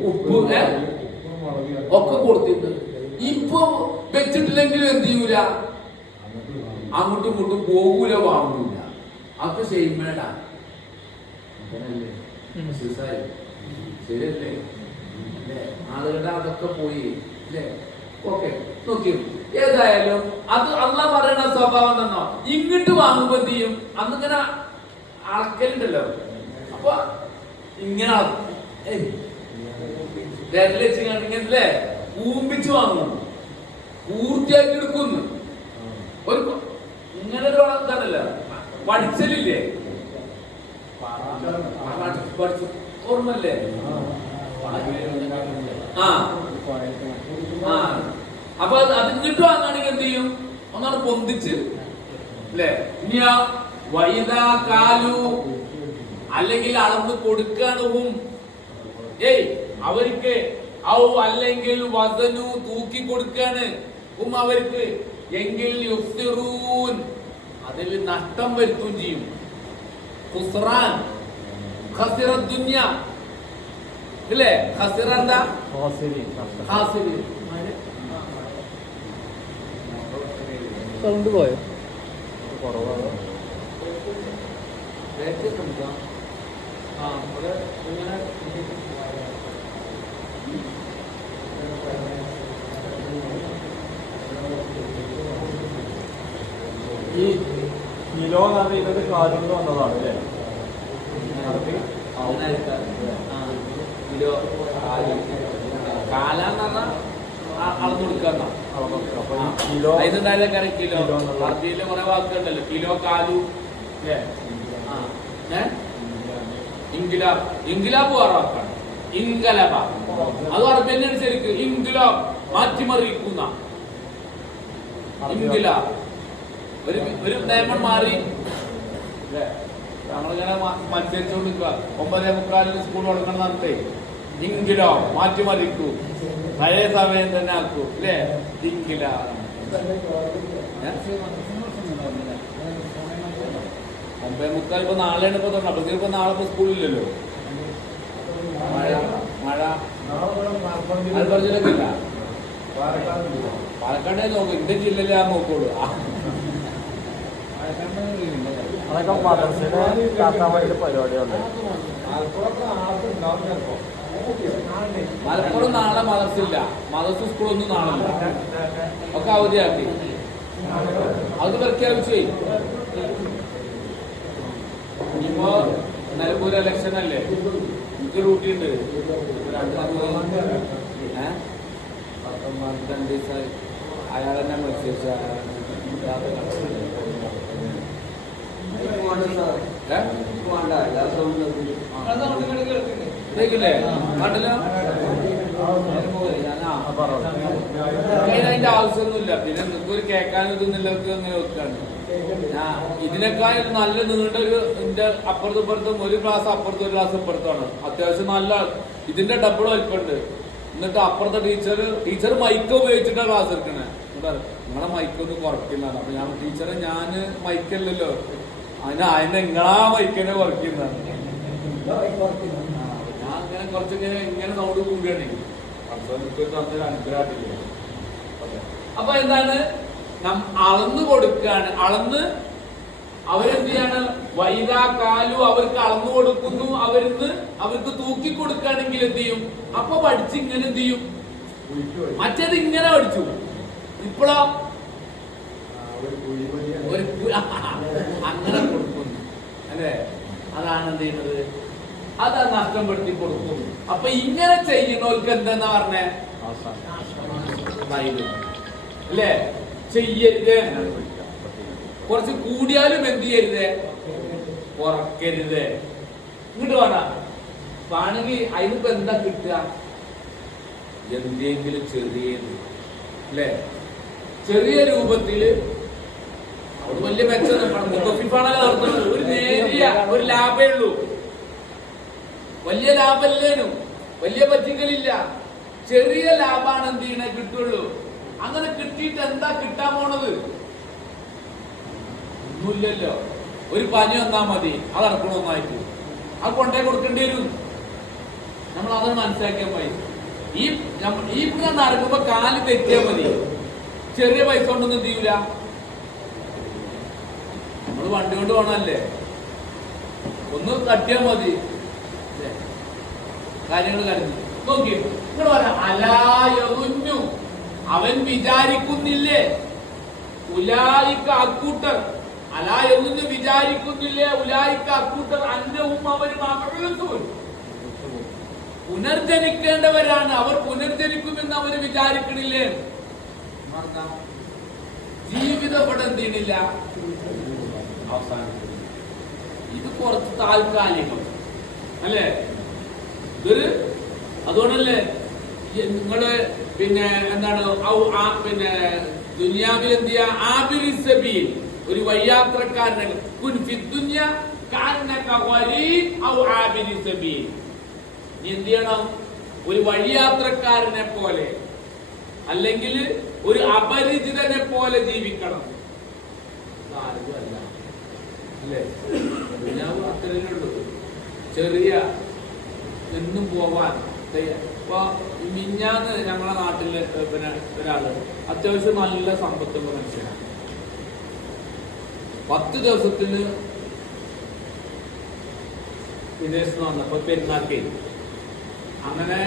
ഉപ്പ് ഒക്കെ കൊടുത്തിട്ട് ഇപ്പൊ വെച്ചിട്ടില്ലെങ്കിലും എന്ത് ചെയ്യൂല അങ്ങോട്ടും ഇങ്ങോട്ടും പോകൂല വാങ്ങൂല അതൊക്കെ ചെയ്യുമ്പോഴാ ശരിയല്ലേ ആളുകളുടെ അതൊക്കെ പോയി അല്ലേ ഓക്കെ നോക്കിയോ ഏതായാലും അത് അള്ളാഹ് പറയുന്ന സ്വഭാവം തന്നോ ഇങ്ങോട്ട് വാങ്ങുമ്പോ എന്ത് ചെയ്യും അന്നിങ്ങനെ അളക്കലുണ്ടല്ലോ അപ്പൊ ഇങ്ങനെ വിരലെച്ചിങ്ങല്ലേ കൂമ്പിച്ച് വാങ്ങും പൂർത്തിയാക്കി എടുക്കുന്നു ഒരു ഇങ്ങനെ ഒരു ഇതാണല്ലോ പഠിച്ചലില്ലേ ഓർമ്മല്ലേ അപ്പൊ അതിങ്ങിട്ട് വാങ്ങാണെങ്കിൽ എന്ത് ചെയ്യും ഒന്നാണ് പൊന്തിച്ച് അല്ലേ ഇനിയാ വൈദാ കാലു അല്ലെങ്കിൽ അളന്ന് കൊടുക്കണവും അവർക്ക് അല്ലെങ്കിൽ വസനു തൂക്കി കൊടുക്കാണ് അവർക്ക് എങ്കിൽ അതിൽ നഷ്ടം വരുത്തുകയും ചെയ്യും ഖുസ്റാൻ ഖസിറ ദുനിയ ഇല്ലേ ഖസിറ എന്താ ഖാസിരി സൗണ്ട് പോയോ ഈ കിലോ എന്ന് പറയുന്നത് കാലുകൊണ്ട് വന്നതാണ് അല്ലേ കിലോ കാലാന്ന് പറഞ്ഞാൽ അളന്നു കൊടുക്കാന്നാ കിലോ കിലോ അറബിയില് കുറെ വാക്കുണ്ടല്ലോ കിലോ കാലു ഇൻഗിലാബ് വേറെ വാക്കാണ് ഇൻഗലബ അത് അറബി തന്നെയാണ് ശരിക്കും ഇൻഗിലാബ് മാറ്റിമറിക്കുന്ന ഇൻഗിലാബ് ഒരു നിയമം മാറി നമ്മളിങ്ങനെ മത്സരിച്ചുകൊണ്ട് നിൽക്കുക 9:45 സ്കൂൾ തുടങ്ങണം നടത്തേ ഇങ്കിലോ മാറ്റിമറിക്കൂ പഴയ സമയം തന്നെ ആക്കൂ അല്ലേ ഇങ്കില 9:45 ഇപ്പൊ നാളെയാണ് ഇപ്പൊ തുടങ്ങണം അപ്പൊ ഇപ്പൊ നാളെ ഇപ്പൊ സ്കൂളില്ലല്ലോ മഴ അത് പറഞ്ഞില്ല പാലക്കാടേ നോക്കൂ ഇന്ത്യൻ ജില്ലയിലേ ആ നോക്കുള്ളൂ അതൊക്കെ മദർസിനെ കാക്കാൻ വേണ്ടി പരിപാടിയുണ്ട് മലപ്പുറം നാളെ മദർസില്ല മദർസ് സ്കൂളൊന്നും നാളെ ഒക്കെ അവധിയാക്കി അത് പ്രഖ്യാപിച്ചു ഇനിയിപ്പോ നിലമ്പൂർ ഇലക്ഷൻ അല്ലേ എനിക്ക് ഡ്യൂട്ടി ഉണ്ട് 2 ദിവസമായി അയാളെന്നെ മത്സരിച്ച അതിന്റെ ആവശ്യമൊന്നുമില്ല പിന്നെ നിങ്ങൾക്ക് ഒരു കേൾക്കാനും ഇതൊന്നുമില്ലവർക്ക് അങ്ങനെ വെക്കാണ് ഇതിനേക്കാൾ നല്ല നീണ്ട ഒരു ഇതിന്റെ അപ്പുറത്തും ഇപ്പുറത്തും ഒരു ക്ലാസ് അപ്പുറത്തും ഒരു ക്ലാസ് ഇപ്പുറത്താണ്. അത്യാവശ്യം നല്ല ഇതിന്റെ ഡബിൾ വലിപ്പുണ്ട്. എന്നിട്ട് അപ്പുറത്തെ ടീച്ചർ മൈക്ക് ഉപയോഗിച്ചിട്ടാണ് ക്ലാസ് എടുക്കണേ. നിങ്ങളെ മൈക്കൊന്നും കുറയ്ക്കുന്നതാണ്. അപ്പൊ ഞാൻ ടീച്ചറെ ഞാന് മൈക്കല്ലല്ലോ, അതിനെ നിങ്ങളാ മൈക്കിനെ കുറയ്ക്കുന്നതാണ്. ഞാൻ ഇങ്ങനെ കുറച്ചിങ്ങനെ ഇങ്ങനെ സൗണ്ട് കൂടിയാണ് അനുഗ്രഹത്തില്ല. അപ്പൊ എന്താണ് അളന്ന് കൊടുക്കുകയാണ്. അളന്ന് അവരെന്ത് ചെയ്യാണ്? വൈദാ കാലു അവർക്ക് അളന്നു കൊടുക്കുന്നു. അവർക്ക് തൂക്കി കൊടുക്കുകയാണെങ്കിൽ എന്ത് ചെയ്യും? അപ്പൊ പഠിച്ച് ഇങ്ങനെ എന്ത് ചെയ്യും? മറ്റേത് ഇങ്ങനെ പഠിച്ചു. ഇപ്പോഴോ ഒരു അങ്ങനെ കൊടുക്കുന്നു അല്ലേ? അതാണ് എന്ത് ചെയ്യുന്നത്? അത് നഷ്ടപ്പെടുത്തി കൊടുക്കും. അപ്പൊ ഇങ്ങനെ ചെയ്യുന്നവർക്ക് എന്താ പറഞ്ഞേ? അല്ലേ? ചെയ്യരുത്. കുറച്ച് കൂടിയാലും എന്ത് ചെയ്യരുത്? കുറക്കരുത്. ഇങ്ങോട്ട് വേണ പാണെങ്കിൽ അതിനിപ്പോ എന്താ കിട്ടുക? എന്തെങ്കിലും ചെറിയത് അല്ലേ? ചെറിയ രൂപത്തില് അത് വലിയ മെച്ചം മുത്തഫിഫാണല്ലോ നടത്തുന്നത്. ഒരു നേരിയ ഒരു ലാഭമേ ഉള്ളൂ. വലിയ ലാഭല്ലേനും വലിയ പറ്റിക്കലില്ല. ചെറിയ ലാഭാണ് എന്ത് ചെയ്യണേ കിട്ടുള്ളൂ. അങ്ങനെ കിട്ടിയിട്ട് എന്താ കിട്ടാൻ പോണത്? ഒന്നുമില്ലല്ലോ. ഒരു പനി വന്നാ മതി, അത് അടക്കണമെന്നായിട്ട് അത് കൊണ്ടേ കൊടുക്കേണ്ടി വരും. നമ്മൾ അതൊന്ന് മനസ്സിലാക്കിയാൽ മതി. ഈ നടക്കുമ്പോ കാല് തെറ്റിയാൽ മതി. ചെറിയ പൈസ കൊണ്ടൊന്നും എന്ത് ചെയ്യൂല. നമ്മള് വണ്ടി കൊണ്ട് പോണല്ലേ, ഒന്ന് തട്ടിയാൽ മതി, കാര്യങ്ങൾ കരുതി നോക്കി. നിങ്ങൾ പറയാം അലായൊന്നു അവൻ വിചാരിക്കുന്നില്ലേ, ഉലായിക്ക അക്കൂട്ടർ അലായൊന്നു വിചാരിക്കുന്നില്ലേ, ഉലായിക്ക അക്കൂട്ടർ അന്നവും അവരും പുനർജനിക്കേണ്ടവരാണ്. അവർ പുനർജനിക്കുമെന്ന് അവർ വിചാരിക്കണില്ലേ? ജീവിതം ഇവിടെ എന്ത് ചെയ്യണില്ല, അവസാനിക്കുന്നു. ഇത് കുറച്ച് താൽക്കാലികം അല്ലേ? ഇതൊരു അതുകൊണ്ടല്ലേ നിങ്ങള് പിന്നെ എന്താണ് പിന്നെ ദുനിയാവിൽ എന്ത് ചെയ്യാ? ആബിരി സബീൽ, ഒരു വഴിയാത്രക്കാരനെ നീ എന്ത് ചെയ്യണം? ഒരു വഴിയാത്രക്കാരനെ പോലെ അല്ലെങ്കിൽ ഒരു അപരിചിതനെ പോലെ ജീവിക്കണം. അല്ലേ? ദുനിയാവ് അത്രയേ ഉള്ളൂ. ചെറിയ എന്നും പോവാൻ. ഇപ്പൊ മിഞ്ഞാന്ന് ഞങ്ങളെ നാട്ടില് പിന്നെ ഒരാള് അത്യാവശ്യം നല്ല സമ്പത്തുള്ള മനുഷ്യനാണ്. 10 ദിവസത്തിന് വിദേശത്ത് വന്നപ്പോ പെരുന്നാക്കേ അങ്ങനെ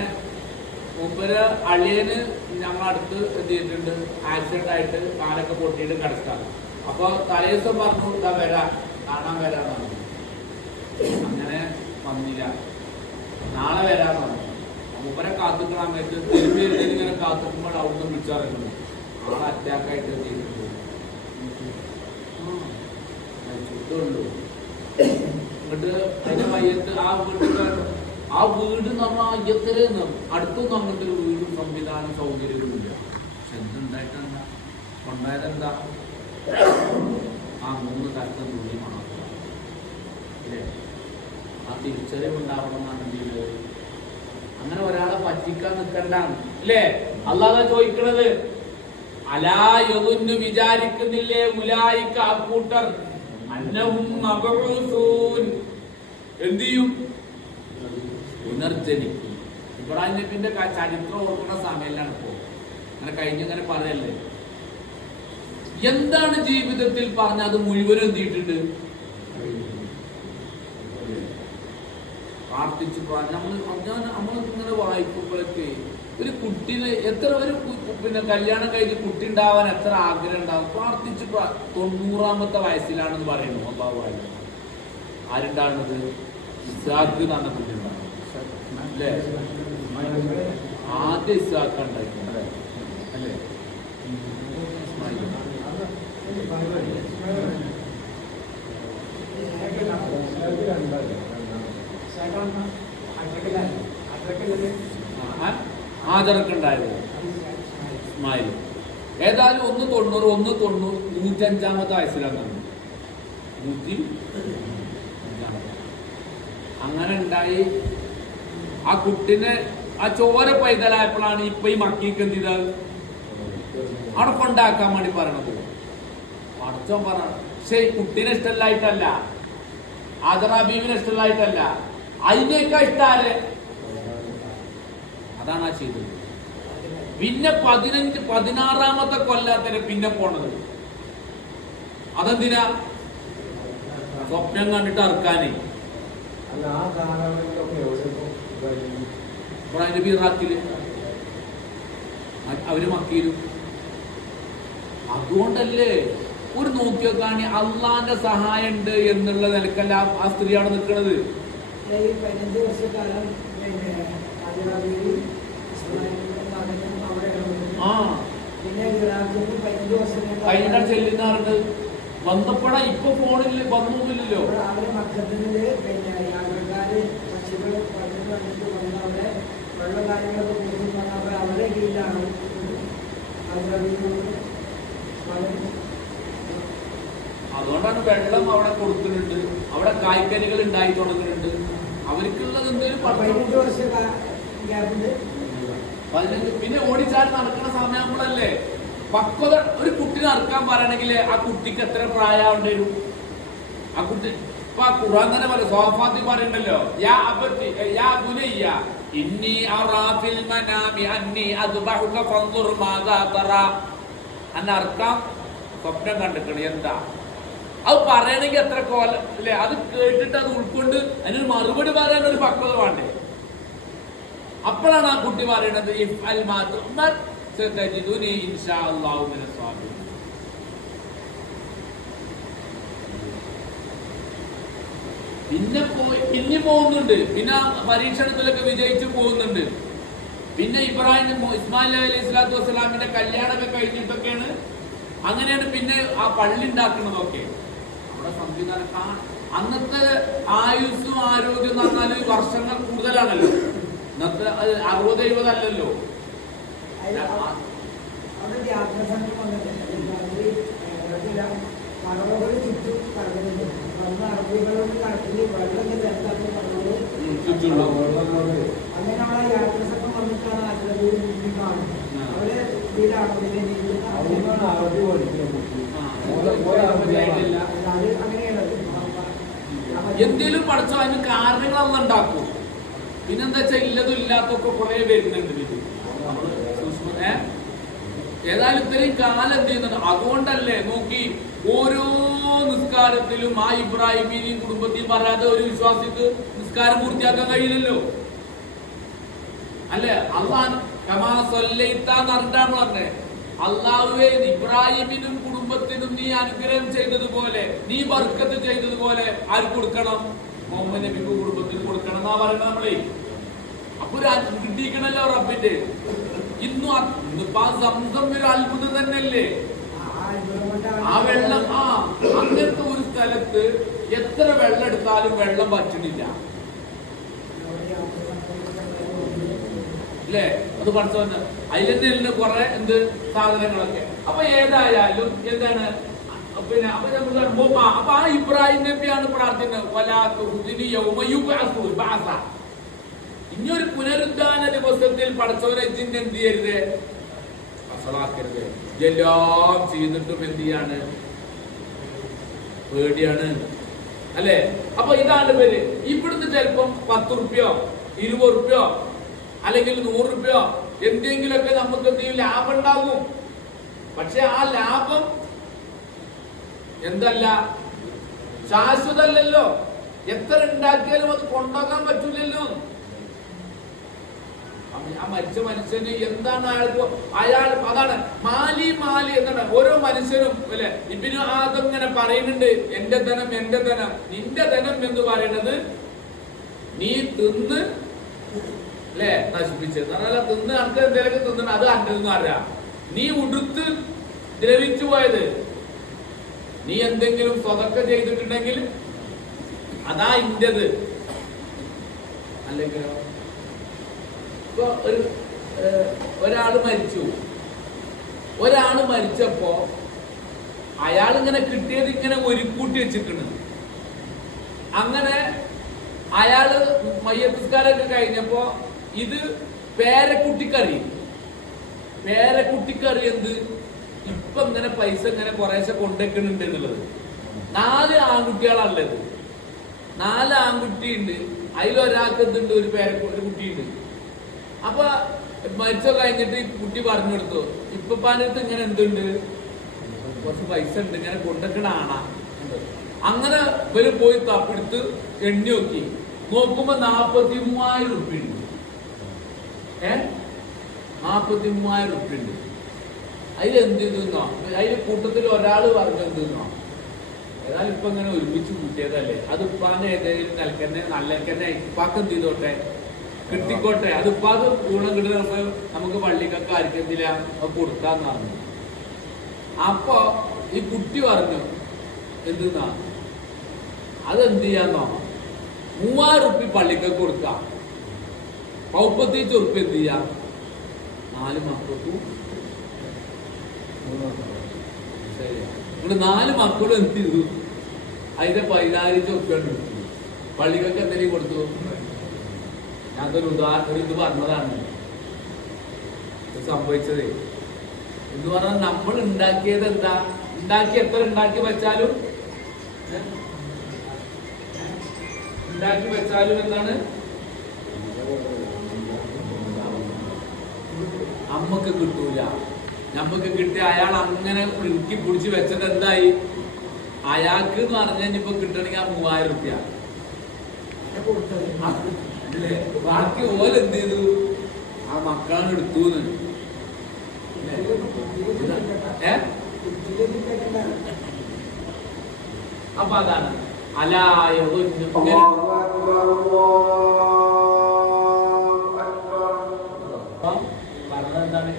മൂപ്പര് അളിയന് ഞങ്ങളടുത്ത് എന്ത് ചെയ്തിട്ടുണ്ട്, ആക്സിഡന്റ് ആയിട്ട് കാലൊക്കെ പൊട്ടിയിട്ട് കിടക്കാം. അപ്പൊ തലേദിവസം പറഞ്ഞു ഇതാ വരാം, കാണാൻ വരാന്നാണ്. അങ്ങനെ വന്നില്ല. നാളെ വരാന്ന് പറഞ്ഞു. മൂപ്പരെ കാത്തുക്കണ സമയത്ത് തിരുമേരി ഇങ്ങനെ കാത്തുക്കുമ്പോൾ അവിടുന്ന് വിളിച്ചറിയുന്നു നാളെ അറ്റാക്കായിട്ട് ചെയ്തിട്ടുണ്ട്. ചുറ്റുള്ളൂ. എന്നിട്ട് അതിന്റെ മയ്യത്ത് ആ വീട് നമ്മൾ അയ്യത്തരേന്ന് അടുത്തൊന്നും അങ്ങനത്തെ ഒരു വീടും സംവിധാനം സൗകര്യവും ഇല്ല. പക്ഷെ എന്തുണ്ടായിട്ടെന്താ കൊണ്ടായതെന്താ? ആ 3 തരത്തെ തുള്ളി മാത്രം അല്ലേ? ആ തിരിച്ചറിവ് ഉണ്ടാവണം എന്നാണ് എന്ത്. അങ്ങനെ ഒരാളെ പറ്റിക്കാൻ നിൽക്കണ്ടാണ് അല്ലേ? അല്ലാതെ ചോദിക്കണത് അലായൊന്നു വിചാരിക്കുന്നില്ലേ മുലായിക്ക അക്കൂട്ടർ അന്നഹും മബ്ഊസൂൻ, എന്ത് ചെയ്യും? പുനർജനിക്കും. ഇബ്രാഹിം നബിന്റെ ചരിത്രം ഓർക്കുന്ന സമയത്താണ് ഇപ്പോ. അങ്ങനെ കഴിഞ്ഞങ്ങനെ പറയല്ലേ. എന്താണ് ജീവിതത്തിൽ പറഞ്ഞ അത് മുഴുവനും എന്തിയിട്ടുണ്ട്? പ്രാർത്ഥിച്ചു നമ്മൾ ഇങ്ങനെ വായിക്കുമ്പോഴൊക്കെ ഒരു കുട്ടീനെ എത്ര പിന്നെ കല്യാണം കഴിഞ്ഞ് കുട്ടി ഉണ്ടാവാൻ എത്ര ആഗ്രഹം ഉണ്ടാവും. പ്രാർത്ഥിച്ച് 90ാമത്തെ വയസ്സിലാണെന്ന് പറയുന്നു. അള്ളാഹു ആരുണ്ടാകുന്നത്? ഇസ്ഹാഖ് എന്ന് പറഞ്ഞ കുട്ടി ഉണ്ടാകും അല്ലേ? ആദ്യം ഇസ്ഹാഖ് ഉണ്ടായിട്ടുണ്ട് അല്ലേ? ഹാജറൊക്കെണ്ടായത് ഇസ്മായിൽ. ഏതായാലും 190 195ാമത്തെ വയസ്സിലാണ്. അങ്ങനെ ഉണ്ടായി. ആ കുട്ടിനെ ആ ചോര പൈതലായപ്പോഴാണ് ഇപ്പൊ ഈ മക്കീക്ക് എന്ത് ചെയ്തത് അവിടെ കൊണ്ടാക്കാൻ വേണ്ടി പറയണത്. പഠിച്ചോൻ പറ. പക്ഷെ ഈ കുട്ടീനെ ഇഷ്ടമല്ലായിട്ടല്ല, ആദറാബീവിനെ ഇഷ്ടമല്ലായിട്ടല്ല, അതിനേക്കാ ഇഷ്ടാരെ അതാണ് ആ ചെയ്തത്. പിന്നെ 16-ാമത്തെ കൊല്ലാത്തിന് പിന്നെ പോണത് അതെന്തിനാ? സ്വപ്നം കണ്ടിട്ട് അറക്കാനേ. ഇറാഖില് അവര് മക്കയിലും. അതുകൊണ്ടല്ലേ ഒരു നോക്കി നോക്കാണി അള്ളാന്റെ സഹായം ഉണ്ട് എന്നുള്ള നിലക്കല്ല ആ സ്ത്രീ അവിടെ നിൽക്കുന്നത്. കഴിഞ്ഞ ചെല്ലുന്നാറുണ്ട് വന്നപ്പോഴാ ഇപ്പൊ ഫോണിൽ വന്നൊന്നുമില്ലല്ലോ. അവരെ കീഴിലാണ് അതുകൊണ്ടാണ് വെള്ളം അവിടെ കൊടുക്കുന്നുണ്ട്, അവിടെ കായ്ക്കനികൾ ഉണ്ടായി തുടങ്ങുന്നുണ്ട്. അവർക്കുള്ളത് എന്തെങ്കിലും 15 വർഷം ഗ്യാപ്പുണ്ട്. 15. പിന്നെ ഓടിച്ചാൽ നടക്കുന്ന സമയമാകുമ്പോഴല്ലേ പക്വത. ഒരു കുട്ടിനെ അറക്കാൻ പറയണമെങ്കിൽ ആ കുട്ടിക്ക് എത്ര പ്രായമാവേണ്ടി വരും? ആ കുട്ടി ഇപ്പൊ ആ ഖുർആൻ തന്നെ പോലെ സോഫാത്തി പറയണ്ടല്ലോ, യാ അബത്തി യാ ബുനയ്യ ഇന്നി അറാ ഫിൽ മനാമി അന്നി അദ്ബഹുക ഫൻദുർ മാദാ തറാ. അന്നെ അറക്കാം സ്വപ്നം കണ്ടിട്ടുണ്ട്. എന്താ അത് പറയണമെങ്കിൽ എത്ര കോല അല്ലേ? അത് കേട്ടിട്ട് അത് ഉൾക്കൊണ്ട് അതിനൊരു മറുപടി പറയാൻ ഒരു പക്വത വേണ്ടേ? അപ്പോഴാണ് ആ കുട്ടി പറയണത് ഇഫ് അൽ മാതുമർ സതജിദുനി ഇൻഷാ അല്ലാഹു മിനസ് സ്വാബിരീൻ. പിന്നെ പോകുന്നുണ്ട്. പിന്നെ പരീക്ഷണത്തിലൊക്കെ വിജയിച്ചു പോകുന്നുണ്ട്. പിന്നെ ഇസ്മായിൽ അലൈഹി സ്വലാത്തു വസ്സലാമിന്റെ കല്യാണമൊക്കെ കഴിഞ്ഞിട്ടൊക്കെയാണ് അങ്ങനെയാണ് പിന്നെ ആ പള്ളി ഉണ്ടാക്കുന്നതൊക്കെ. നമ്മുടെ സംവിധാനം അന്നത്തെ ആയുസ്സും ആരോഗ്യം എന്ന് പറഞ്ഞാൽ വർഷങ്ങൾ കൂടുതലാണല്ലോ. ഇന്നത്തെ 60-70 അല്ലല്ലോ. അങ്ങനെയുള്ള യാത്ര സംഘം വന്നിട്ടാണ് അവരെ എന്തേലും പഠിച്ചോ അതിന് കാരണങ്ങളൊന്നും ഉണ്ടാക്കും. പിന്നെന്താ വെച്ചാൽ ഇല്ലതും ഇല്ലാത്തൊക്കെ കുറെ വരുന്നുണ്ട്. ഏതായാലും ഇത്രയും കാലം എന്ത് ചെയ്യുന്നുണ്ട്. അതുകൊണ്ടല്ലേ നോക്കി ഓരോ നിസ്കാരത്തിലും ആ ഇബ്രാഹിമിനെയും കുടുംബത്തെയും പറയാതെ ഒരു വിശ്വാസിക്ക് നിസ്കാരം പൂർത്തിയാക്കാൻ കഴിയില്ലല്ലോ. അല്ലെ? അള്ളാഹ് കമാ സല്ലൈത്താന്ന് പറഞ്ഞിട്ടാണ് പറഞ്ഞത്. അള്ളാഹുവേ ഇബ്രാഹിമിനും കുടുംബത്തിനും നീ അനുഗ്രഹം ചെയ്തതുപോലെ, നീ ബർക്കത്ത് ചെയ്തതുപോലെ ആർക്ക് കൊടുക്കണം? മുഹമ്മദ് നബിക്ക് കുടുംബത്തിന് കൊടുക്കണം എന്നാ പറയുന്നത് നമ്മളെ. അപ്പൊ ഒരു കിട്ടിക്കണല്ലോ റബ്ബിന്റെ. ഇന്നിപ്പോ ആ സംസം ഒരു അത്ഭുതം തന്നെയല്ലേ ആ വെള്ളം. അങ്ങനത്തെ ഒരു സ്ഥലത്ത് എത്ര വെള്ളം എടുത്താലും വെള്ളം പറ്റണില്ല അല്ലേ? അത് പഠിച്ചോന്ന് അതിലെന്നെ കുറെ എന്ത് സാധനങ്ങളൊക്കെ. അപ്പൊ ഏതായാലും എന്താണ് പിന്നെ അപ്പൊ ആ ഇബ്രാഹിം നബിയാണ് പ്രാർത്ഥിക്കുന്നത്. ഇനിയൊരു പുനരുദ്ധാന ദിവസത്തിൽ പടച്ചവനെ ജിന്ന് എന്ത് ചെയ്യരുത്, അസലാക്കരുത്. എല്ലാം ചെയ്തിട്ടും എന്ത് ചെയ്യാണ്? പേടിയാണ് അല്ലെ? അപ്പൊ ഇതാണ് പേര്. ഇവിടുന്ന് ചിലപ്പം 10 റുപ്യോ 20 റുപ്യോ അല്ലെങ്കിൽ 100 റുപ്യോ എന്തെങ്കിലുമൊക്കെ നമുക്ക് എന്തെങ്കിലും ലാഭം ഉണ്ടാകും. പക്ഷെ ആ ലാഭം എന്തല്ല, ശാശ്വതല്ലോ. എത്ര ഉണ്ടാക്കിയാലും അത് കൊണ്ടുപോകാൻ പറ്റൂലല്ലോ. ആ മരിച്ച മനുഷ്യന് എന്താണ് അയാൾ അതാണ് മാലി എന്താണ് ഓരോ മനുഷ്യനും അല്ലെ? ഇബ്നു ആദം ഇങ്ങനെ പറയുന്നുണ്ട്, എന്റെ ധനം എന്റെ ധനം. നിന്റെ ധനം എന്ന് പറയുന്നത് നീ തിന്ന് അല്ലെ നശിപ്പിച്ചത്. അതല്ല തിന്ന് അനക്ക് എന്തെങ്കിലും തിന്നണം, അത് അൻ്റെന്ന് അറിയാം. നീ ഉടുത്ത് ദ്രവിച്ചു പോയത്, നീ എന്തെങ്കിലും സ്വതക്ക ചെയ്തിട്ടുണ്ടെങ്കിൽ അതാ ഇന്റത്. അല്ലെങ്കിൽ ഇപ്പൊ ഒരാള് മരിച്ചപ്പോ അയാളിങ്ങനെ കിട്ടിയത് ഇങ്ങനെ ഒരുക്കൂട്ടി വെച്ചിട്ടുണ്ട്. അങ്ങനെ അയാള് മയ്യത്തുസ്കാരൊക്കെ കഴിഞ്ഞപ്പോ ഇത് പേരക്കുട്ടിക്കറി എന്ത് ഇപ്പൊ ഇങ്ങനെ പൈസ ഇങ്ങനെ കുറേശ്ശെ കൊണ്ടുവെക്കുന്നുണ്ട് എന്നുള്ളത്. 4 ആൺകുട്ടികളാണുള്ളത്. 4 ആൺകുട്ടി ഉണ്ട്. അതിലൊരാൾക്ക് എന്തുണ്ട്, ഒരു കുട്ടിയുണ്ട്. അപ്പൊ മരിച്ചോ കഴിഞ്ഞിട്ട് ഈ കുട്ടി പറഞ്ഞു കൊടുത്തു, ഇപ്പാനടുത്ത് ഇങ്ങനെ എന്തുണ്ട്, കുറച്ച് പൈസ ഉണ്ട്, ഇങ്ങനെ കൊണ്ടുവെക്കണ ആണാ. അങ്ങനെ ഇവര് പോയി തപ്പെടുത്ത് എണ്ണി നോക്കുമ്പോ 43,000 ഉറുപ്പ്യ ഉണ്ട്. 43,000 ഉറുപ്പ്യ ഉണ്ട്. അതിലെന്ത് ചെയ്തെന്നോ, അതിൽ കൂട്ടത്തിൽ ഒരാള് പറഞ്ഞു എന്തെന്നോ, ഏതായാലും ഇപ്പൊ ഇങ്ങനെ ഒരുമിച്ച് കൂട്ടിയതല്ലേ, അത് ഇപ്പാന്റെ ഏതെങ്കിലും നല്ലക്കന്നെ ഇപ്പാക്ക് എന്ത് ചെയ്തോട്ടെ, കിട്ടിക്കോട്ടെ, അത് ഇപ്പാക്ക് ഗുണം കിട്ടുന്നപ്പോ നമുക്ക് പള്ളിക്കൊക്കെ ആർക്കെന്തില്ല കൊടുക്കാന്ന് പറഞ്ഞു. അപ്പൊ ഈ കുട്ടി പറഞ്ഞു എന്തെന്നാ, അതെന്ത് ചെയ്യാന്നോ, 3,000 ഉറുപ്പ്യ പള്ളിക്കൊക്കെ കൊടുക്കാം, 45 ഉറുപ്പ്യ എന്ത് ചെയ്യാം 4 മക്കൾക്കും. ഇവിടെ 4 മക്കളും എന്ത് ചെയ്തു, അതിന്റെ 14 ഉറുപ്പ്യ പള്ളിക്കൊക്കെ എന്തെങ്കിലും കൊടുത്തു. ഞാൻ ഒരു ഇത് പറഞ്ഞതാണ് സംഭവിച്ചത്. എന്ന് പറഞ്ഞാൽ നമ്മൾ ഉണ്ടാക്കിയത് എന്താ, എത്ര ഉണ്ടാക്കി വെച്ചാലും എന്താണ് അമ്മക്ക് കിട്ടൂല. നമ്മക്ക് കിട്ടിയ അയാൾ അങ്ങനെ ഇറുക്കി പിടിച്ച് വെച്ചത് എന്തായി, അയാൾക്ക് എന്ന് പറഞ്ഞാൽ ഇപ്പൊ കിട്ടണമെങ്കിൽ 3,000 ഉറുപ്പ്യ. ബാക്കി ഓലെന്ത് ചെയ്തു, ആ മക്കളാണ് എടുത്തു. അപ്പൊ അതാണ് പറഞ്ഞതെന്താണ്,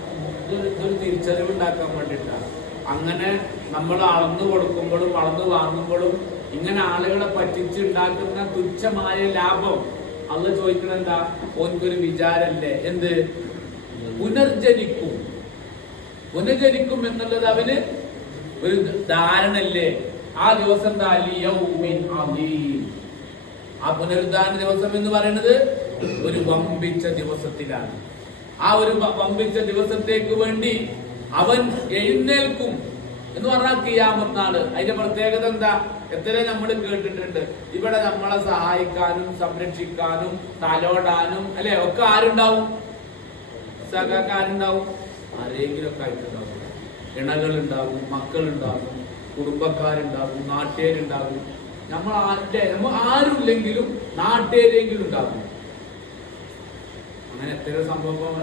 ഇതൊരു തിരിച്ചറിവ് ഉണ്ടാക്കാൻ വേണ്ടിയിട്ടാണ്. അങ്ങനെ നമ്മൾ അളന്നു കൊടുക്കുമ്പോഴും അളന്നു വാങ്ങുമ്പോഴും ഇങ്ങനെ ആളുകളെ പറ്റിച്ചുണ്ടാക്കുന്ന തുച്ഛമായ ലാഭം അള്ളാഹ് ചോദിക്കണ എന്താ, ഓൻക്കൊരു വിചാരല്ലേ, എന്ത് പുനർജനിക്കും എന്നുള്ളത് അവന് ഒരു ധാരണല്ലേ. ആ ദിവസം എന്താ, ആ പുനരുദ്ധാന ദിവസം എന്ന് പറയുന്നത് ഒരു വമ്പിച്ച ദിവസത്തിലാണ്. ആ ഒരു വമ്പിച്ച ദിവസത്തേക്ക് വേണ്ടി അവൻ എഴുന്നേൽക്കും എന്ന് പറഞ്ഞാൽ ഖിയാമത്ത് നാള്. അതിന്റെ പ്രത്യേകത എന്താ, എത്ര നമ്മൾ കേട്ടിട്ടുണ്ട്. ഇവിടെ നമ്മളെ സഹായിക്കാനും സംരക്ഷിക്കാനും തലോടാനും അല്ലെ ഒക്കെ ആരുണ്ടാവും, സഹകാരുണ്ടാവും, ആരെങ്കിലും ഒക്കെ ആയിട്ടുണ്ടാവും. ഇണകളുണ്ടാകും, മക്കളുണ്ടാകും, കുടുംബക്കാരുണ്ടാകും, നാട്ടുകാരുണ്ടാകും. നമ്മൾ ആരുമില്ലെങ്കിലും നാട്ടുകാരെങ്കിലും ഉണ്ടാകും. അങ്ങനെ എത്ര സംഭവം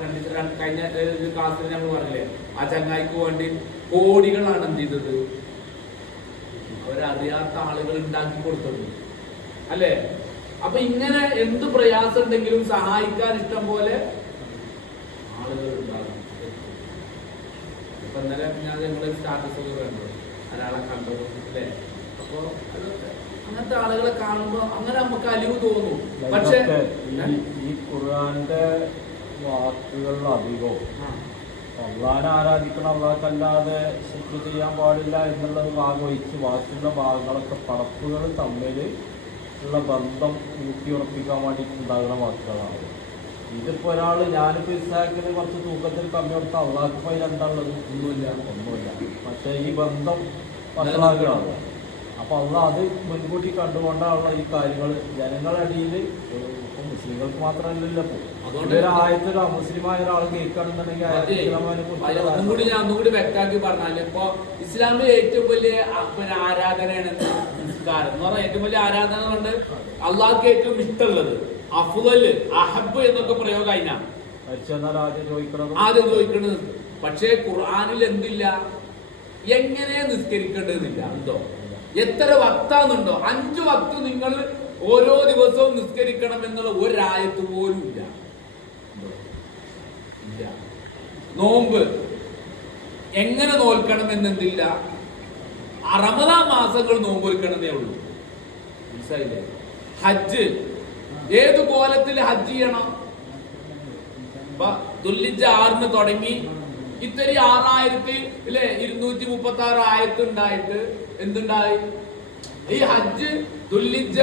കഴിഞ്ഞ ക്ലാസ്സിൽ നമ്മൾ പറഞ്ഞില്ലേ, ആ ചങ്ങായിക്ക് വേണ്ടി കോടികളാണ് എന്ത് ചെയ്തത്, അവരറിയാത്ത ആളുകൾ ഉണ്ടാക്കി കൊടുത്തത് അല്ലേ. അപ്പൊ ഇങ്ങനെ എന്ത് പ്രയാസം ഉണ്ടെങ്കിലും സഹായിക്കാൻ ഇഷ്ടം പോലെ ആളുകൾ ഉണ്ടാകും. ഇപ്പൊ ഇന്നലെ ഞാൻ നിങ്ങളുടെ സ്റ്റാറ്റസ് ഒക്കെ കണ്ടു, ഒരാളെ കണ്ടു അല്ലേ. അപ്പൊ അങ്ങനത്തെ ആളുകളെ കാണുമ്പോ അങ്ങനെ നമുക്ക് അലിവ് തോന്നും. പക്ഷെ ഈ ഖുർആന്റെ വാക്കുകളിൽ അധികവും അള്ളാഹനെ ആരാധിക്കണം, അള്ളാഹ്ക്കല്ലാതെ ശിർക്ക് ചെയ്യാൻ പാടില്ല എന്നുള്ള ഭാഗം ഒഴിച്ച് ബാക്കിയുള്ള ഭാഗങ്ങളൊക്കെ പടപ്പുകൾ തമ്മിൽ ഉള്ള ബന്ധം ഊട്ടിയുറപ്പിക്കാൻ വേണ്ടിയിട്ടുണ്ടാകുന്ന വാക്കുകളാണ്. ഇതിപ്പോ ഒരാൾ, ഞാനിപ്പോ ഇസ്ഹാക്കിന് കുറച്ച് തൂക്കത്തിൽ കമ്മി കൊടുത്ത അള്ളാഹ്ക്ക് പോയി എന്താണുള്ളത്, ഒന്നുമില്ല. പക്ഷെ ഈ ബന്ധം മനസ്സിലാക്കുകയാണ്. അപ്പൊ അള്ളാഹ് അത് മുൻകൂട്ടി കണ്ടുകൊണ്ടാണുള്ള ഈ കാര്യങ്ങൾ ജനങ്ങളുടെ മുസ്ലിങ്ങൾക്ക് മാത്രമല്ലല്ലോ. ആയത്തിൽ മുസ്ലിമായ ഒരാൾ കേൾക്കുകയാണെന്നുണ്ടെങ്കിൽ ഒന്നുകൂടി വ്യക്തമാക്കി പറഞ്ഞാൽ, ഇപ്പൊ ഇസ്ലാമിലെ ഏറ്റവും വലിയ ആരാധനയാണ് നിസ്കാരം എന്ന് പറഞ്ഞാൽ. ഏറ്റവും വലിയ ആരാധന കൊണ്ട് അള്ളാഹ്ക്ക് ഏറ്റവും ഇഷ്ടമുള്ളത് അഫ്ളല് അഹബ് എന്നൊക്കെ പ്രയോഗം അതിനാണ് ആദ്യം ചോദിക്കണത്. പക്ഷേ ഖുർആനിൽ എന്തില്ല, എങ്ങനെ നിസ്കരിക്കേണ്ടതെന്നില്ല. എന്തോ എത്ര വക്താന്നുണ്ടോ, 5 വക്ത് നിങ്ങൾ ഓരോ ദിവസവും നിസ്കരിക്കണം എന്നുള്ള ഒരായത്ത് പോലും ഇല്ല. നോമ്പ് എങ്ങനെ നോൽക്കണം എന്നെന്തില്ല, റമദാൻ മാസങ്ങൾ നോമ്പ് വെക്കണമെന്നേ ഉള്ളൂ. മനസ്സിലായില്ലേ? ഹജ്ജ് ഏത് കോലത്തിൽ ഹജ്ജ് ചെയ്യണം, ദുൽഹിജ്ജ 6 തുടങ്ങി ഇത്തരി 6236 ആയത്ത് ഉണ്ടായിട്ട് എന്തുണ്ടായി, ഈ ഹജ്ജ് ദുൽഹിജ്ജ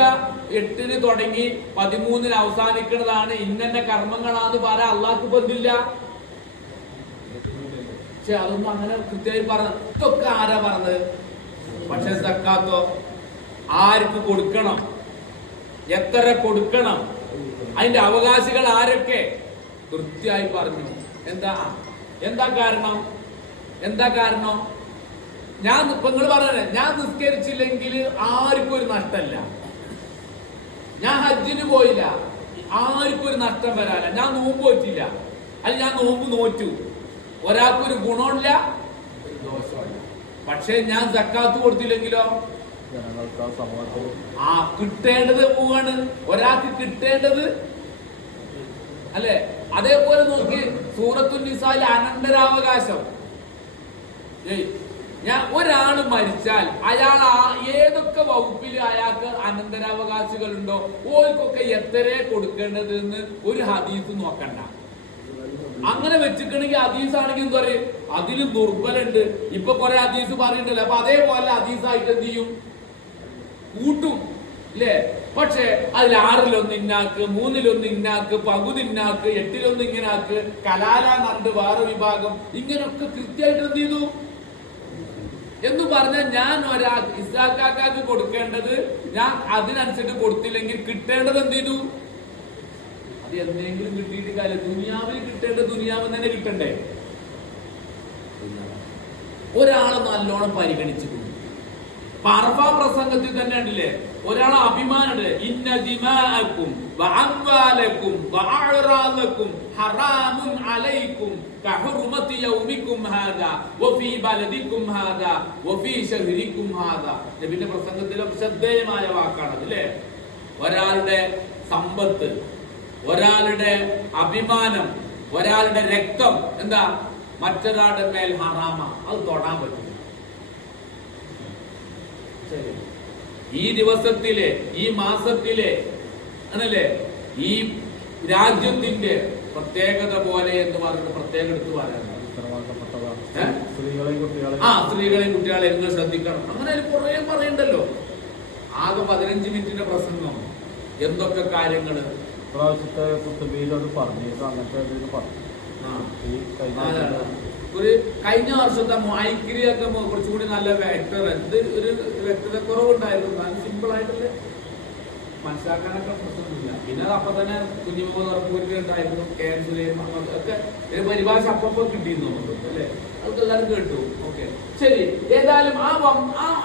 8-ന് തുടങ്ങി 13-ന് അവസാനിക്കുന്നതാണ്. ഇന്ന കർമ്മങ്ങളാന്ന് പറയാൻ അള്ളാഹ്ക്ക് ബന്ധില്ല. പക്ഷെ അതൊന്നും അങ്ങനെ കൃത്യമായി പറഞ്ഞു. ഇതൊക്കെ ആരാ പറഞ്ഞത്? പക്ഷെ സക്കാത്തോ ആർക്ക് കൊടുക്കണം, എത്ര കൊടുക്കണം, അതിന്റെ അവകാശികൾ ആരൊക്കെ കൃത്യമായി പറഞ്ഞു. എന്താ കാരണം? ഞാൻ ഇപ്പൊ നിങ്ങൾ പറഞ്ഞേ, ഞാൻ നിസ്കരിച്ചില്ലെങ്കിൽ ആർക്കും ഒരു നഷ്ടമല്ല. ഞാൻ ഹജ്ജിന് പോയില്ല, ആർക്കും ഒരു നഷ്ടം വരാല്ല. ഞാൻ നോമ്പ് പറ്റില്ല, അല്ല ഞാൻ നോമ്പ് നോറ്റു, ഒരാൾക്കൊരു ഗുണമില്ല, ഒരു ദോഷമില്ല. പക്ഷെ ഞാൻ സക്കാത്ത് കൊടുത്തില്ലെങ്കിലോ കിട്ടേണ്ടത് പോവാണ്, ഒരാൾക്ക് കിട്ടേണ്ടത് അല്ലെ. അതേപോലെ നോക്കി സൂറത്തുൻ നിസായിലെ അനന്തരാവകാശം. ഒരാള് മരിച്ചാൽ അയാൾ ഏതൊക്കെ വകുപ്പിൽ അയാൾക്ക് അനന്തരാവകാശികളുണ്ടോ ഓർക്കൊക്കെ എത്ര കൊടുക്കേണ്ടത് എന്ന് ഒരു ഹദീസ് നോക്കണ്ട. അങ്ങനെ വെച്ചിട്ടുണ്ടെങ്കിൽ ഹദീസ് ആണെങ്കിൽ എന്താ പറയും, അതിലും ദുർബലുണ്ട്. ഇപ്പൊ കുറെ ഹദീസ് പറയുന്നുണ്ടല്ലോ, അപ്പൊ അതേപോലെ ഹദീസായിട്ട് എന്ത് ചെയ്യും, കൂട്ടും അല്ലേ. പക്ഷെ അതിൽ 6-ൽ1 ഇന്നാക്ക്, 3-ൽ1 ഇന്നാക്ക്, പകുതി ഇന്നാക്ക്, 8-ൽ1 ഇങ്ങനാക്ക്, കലാല നണ്ട് വേറെ വിഭാഗം, ഇങ്ങനൊക്കെ കൃത്യമായിട്ട് എന്ത് ചെയ്തു എന്ന് പറഞ്ഞാൽ ഞാൻ ഇസ്ഹാഖാക്ക് കൊടുക്കേണ്ടത് ഞാൻ അതിനനുസരിച്ച് കൊടുത്തില്ലെങ്കിൽ കിട്ടേണ്ടത് എന്ത് ചെയ്തു, അത് എന്തെങ്കിലും കിട്ടിയിട്ട് കാര്യം. ദുനിയാവിൽ കിട്ടേണ്ടത് ദുനിയാവിൽ തന്നെ കിട്ടണ്ടേ. ഒരാളെ നല്ലോണം പരിഗണിച്ചു. അറഫ പ്രസംഗത്തിൽ തന്നെ ഉണ്ടല്ലേ, ഒരാളെ അഭിമാനം, ഇന്ന ദിമാഅക്കും വഅംവാലക്കും വഅഅറാദക്കും ഹറാമുൻ അലൈക്കും കഹുർമതി യൗമിക്കും ഹാദാ വഫീ ബലദിക്കും ഹാദാ വഫീ ശഹരിക്കും ഹാദാ. നബിയുടെ പ്രസംഗത്തിലെ ശ്രദ്ധേയമായ വാക്കാണ് അല്ലേ. ഒരാളുടെ സമ്പത്ത്, ഒരാളുടെ അഭിമാനം, ഒരാളുടെ രക്തം എന്താ മറ്റൊരാളുടെ മേൽ ഹറാമ, അത് തൊടാൻ പറ്റില്ല. ഈ ദിവസത്തിലെ, ഈ മാസത്തിലെ ആണല്ലേ ഈ രാജ്യത്തിന്റെ പ്രത്യേകത പോലെ എന്ന് പറഞ്ഞിട്ട് പ്രത്യേകം എടുത്തു പറയാൻ സ്ത്രീകളെയും കുട്ടികളെ നിങ്ങൾ ശ്രദ്ധിക്കണം. അങ്ങനെ കുറെ പറയണ്ടല്ലോ. ആകെ 15 മിനിറ്റിന്റെ പ്രസംഗം, എന്തൊക്കെ കാര്യങ്ങള് പ്രാവശ്യത്തെ കുത്തുബയിലത് പറഞ്ഞിരുന്നു. അങ്ങനത്തെ പറഞ്ഞു. ഒരു കഴിഞ്ഞ വർഷത്തെ ഐക്രിയൊക്കെ കുറച്ചുകൂടി നല്ല വ്യക്തത, ഒരു വ്യക്തത കുറവുണ്ടായിരുന്നു. സിമ്പിൾ ആയിട്ടുള്ള മനസ്സിലാക്കാനൊക്കെ പ്രശ്നമില്ല. പിന്നെ അത് അപ്പൊ തന്നെ കുഞ്ഞുമുഖ ഉറപ്പുവരുത്തി ഉണ്ടായിരുന്നു, ക്യാൻസലേയും ഒക്കെ പരിഭാഷ അപ്പൊ കിട്ടിയിരുന്നു നമുക്ക് അല്ലെ. അതൊക്കെ എല്ലാവരും കേട്ടു. ഓക്കെ ശരി. ഏതായാലും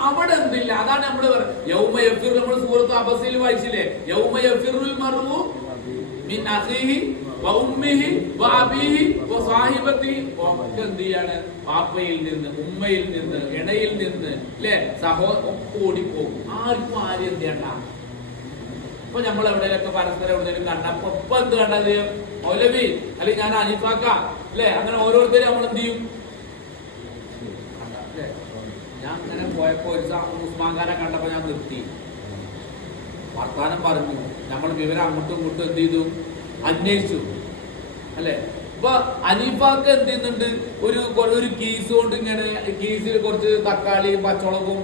അവിടെ എന്തില്ല, അതാണ് നമ്മള് യൗമയഫിർ, നമ്മൾ സൂറത്ത് അബസിൽ വായിച്ചില്ലേ, യൗമയഫിറുൽ മർഉ മിൻ അഖീഹി വഉമ്മിഹി വഅബീഹി വസാഹിബതിഹി. ഒക്കെ എന്ത് ചെയ്യാണ്, പാപ്പയിൽ നിന്ന്, ഉമ്മയിൽ നിന്ന്, ഇണയിൽ നിന്ന് അല്ലെ ഒക്കെ ഓടിപ്പോകും. ആർക്കും ആരും എന്ത് ചെയ്യണ്ട. ഇപ്പൊ നമ്മൾ എവിടെയൊക്കെ പരസ്പരം എവിടെയും കണ്ടപ്പോ ഇപ്പൊ എന്ത് കണ്ടത്, മൗലവി അല്ലെങ്കിൽ ഞാൻ അനിഫാക്ക അല്ലെ, അങ്ങനെ ഓരോരുത്തരും നമ്മൾ എന്ത് ചെയ്യും. ഞാൻ അങ്ങനെ പോയപ്പോ ഒരു ഉസ്മാൻഖാനെ കണ്ടപ്പോ ഞാൻ നിർത്തി, വർത്താനം പറഞ്ഞു. നമ്മൾ വിവരം അങ്ങോട്ടും ഇങ്ങോട്ടും എന്ത് ചെയ്തു, അന്വേഷിച്ചു അല്ലെ. ഇപ്പൊ അനീഫാക്ക് എന്ത് ചെയ്യുന്നുണ്ട്, ഒരു കീസ് കൊണ്ട് ഇങ്ങനെ കീസിൽ കുറച്ച് തക്കാളിയും പച്ചമുളകും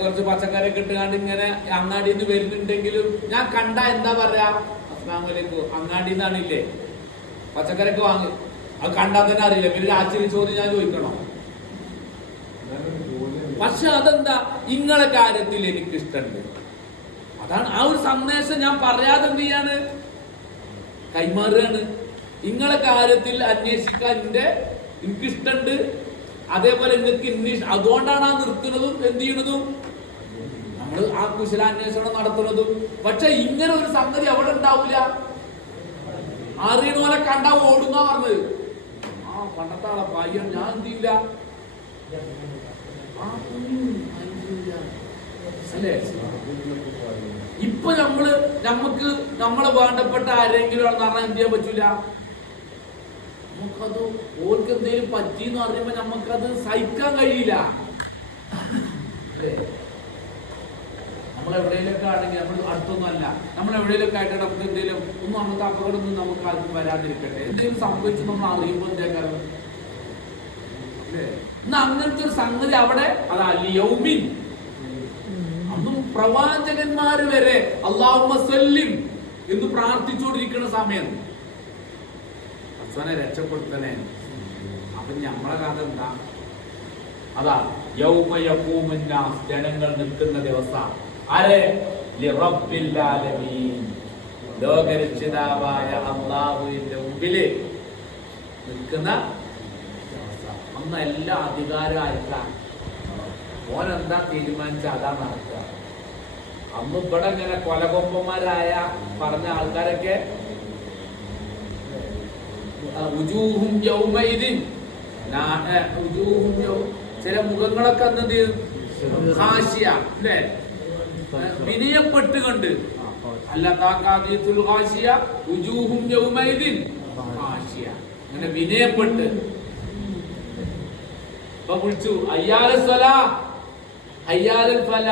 കുറച്ച് പച്ചക്കറിയൊക്കെ ഇട്ടുകൊണ്ട് ഇങ്ങനെ അങ്ങാടിയിൽ നിന്ന് വരുന്നുണ്ടെങ്കിലും ഞാൻ കണ്ട എന്താ പറയാ, അസ്സലാമു അങ്ങാടിയിൽ നിന്നാണില്ലേ പച്ചക്കറിയൊക്കെ വാങ്ങി, അത് കണ്ടാൽ തന്നെ അറിയില്ല. പിന്നെ രാത്രി ചോദ്യം ഞാൻ ചോദിക്കണം. പക്ഷെ അതെന്താ, ഇങ്ങളെ കാര്യത്തിൽ എനിക്ക് ഇഷ്ടമുണ്ട്. അതാണ് ആ ഒരു സന്ദേശം ഞാൻ പറയാതെ എന്ത് ചെയ്യാണ്, കൈമാറുകയാണ്. നിങ്ങളെ കാര്യത്തിൽ അന്വേഷിക്കാൻ എനിക്കിഷ്ടമുണ്ട്, അതേപോലെ നിങ്ങൾക്ക് അതുകൊണ്ടാണ് ആ നിർത്തുന്നതും എന്ത് ചെയ്യണതും നമ്മൾ ആ കുശലാന്വേഷണം നടത്തുന്നതും. പക്ഷെ ഇങ്ങനെ ഒരു സംഗതി അവിടെ ഉണ്ടാവില്ല. അറിയണ പോലെ കണ്ടാ ഓടുന്ന പറഞ്ഞത്. ആ പണ്ടത്തെ ആളെ പയ്യൻ ഞാൻ എന്ത് ചെയ്യില്ല അല്ലേ. ഇപ്പൊ നമുക്ക് നമ്മളെ വേണ്ടപ്പെട്ട ആരെങ്കിലും ആണെന്ന് പറഞ്ഞാൽ എന്ത് ചെയ്യാൻ പറ്റൂല. നമുക്കത് ഓർക്ക് എന്തെങ്കിലും പറ്റിന്ന് പറയുമ്പോ നമുക്കത് സഹിക്കാൻ കഴിയില്ല. നമ്മളെവിടെയൊക്കെ ആണെങ്കിൽ നമ്മൾ അടുത്തൊന്നും അല്ല, നമ്മളെവിടെയൊക്കെ ആയിട്ട് നമുക്ക് എന്തെങ്കിലും ഒന്നും നമുക്ക് അപകടമൊന്നും നമുക്ക് ആർക്കും വരാതിരിക്കട്ടെ. എന്തെങ്കിലും സംഭവിച്ചു നമ്മൾ അറിയുമ്പോൾ എന്താക്കാരം എന്നാ അങ്ങനത്തെ ഒരു സംഗതി അവിടെ അതാ യൗമിൻ. അന്നും പ്രവാചകന്മാര് വരെ അല്ലാഹുമ്മ സല്ലിം എന്ന് പ്രാർത്ഥിച്ചുകൊണ്ടിരിക്കുന്ന സമയം അസ്വനെ രക്ഷപ്പെടുത്തണേ. അപ്പൊ നമ്മളെ കഥ എന്താ? അതാ യൗമ യഖൂമുൻ നാസ്, ജനങ്ങൾ നിൽക്കുന്ന ദിവസം. ആരെ? ലിറബ്ബിൽ ആലമീൻ, ലോകരക്ഷിതാവായ അല്ലാഹുവിന്റെ മുമ്പില് നിൽക്കുന്ന ദിവസം. അന്ന് എല്ലാ അധികാരം ആയിരിക്കാം. ഓനെന്താ തീരുമാനിച്ച അതാ നടക്കുക. അന്ന് ഇവിടെ ഇങ്ങനെ കൊലകൊമ്പന്മാരായ പറഞ്ഞ ആൾക്കാരൊക്കെ ചില മുഖങ്ങളൊക്കെ അന്ന് വിനയപ്പെട്ട് കണ്ട് അല്ല അങ്ങനെ വിനയപ്പെട്ട് ഇപ്പൊ വിളിച്ചു അയ്യാലൽ ഫല.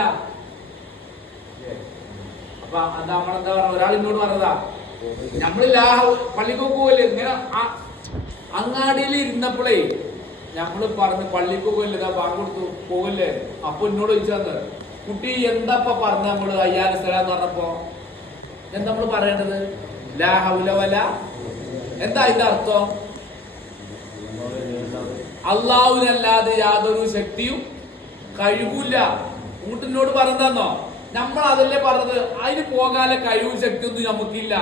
അപ്പൊ അതാ നമ്മളെന്താ പറഞ്ഞ, ഒരാൾ ഇന്നോട് പറഞ്ഞതാ, നമ്മള് പള്ളിക്കൊക്കെ പോകല്ലേ ഇങ്ങനെ അങ്ങാടിയിൽ ഇരുന്നപ്പോഴേ നമ്മള് പറഞ്ഞു പള്ളിക്ക് പോകല്ലേ, ഇതാ ബാങ്ക് കൊടുത്തു പോകല്ലേ. അപ്പൊ എന്നോട് ചോദിച്ചാന്ന്, കുട്ടി എന്താപ്പ പറഞ്ഞ നമ്മള് അയ്യാല സ്ഥലം എന്ന് പറഞ്ഞപ്പോ എന്താ നമ്മള് പറയേണ്ടത്? ലാ ഹൗല വല, എന്താ അതിന്റെ അർത്ഥം? അള്ളാഹുവിനല്ലാതെ യാതൊരു ശക്തിയും കഴിവില്ല. കൂട്ടിനോട് പറഞ്ഞോ, നമ്മൾ അതല്ലേ പറഞ്ഞത്, അതിന് പോകാതെ കഴിവും ശക്തിയൊന്നും നമുക്കില്ല.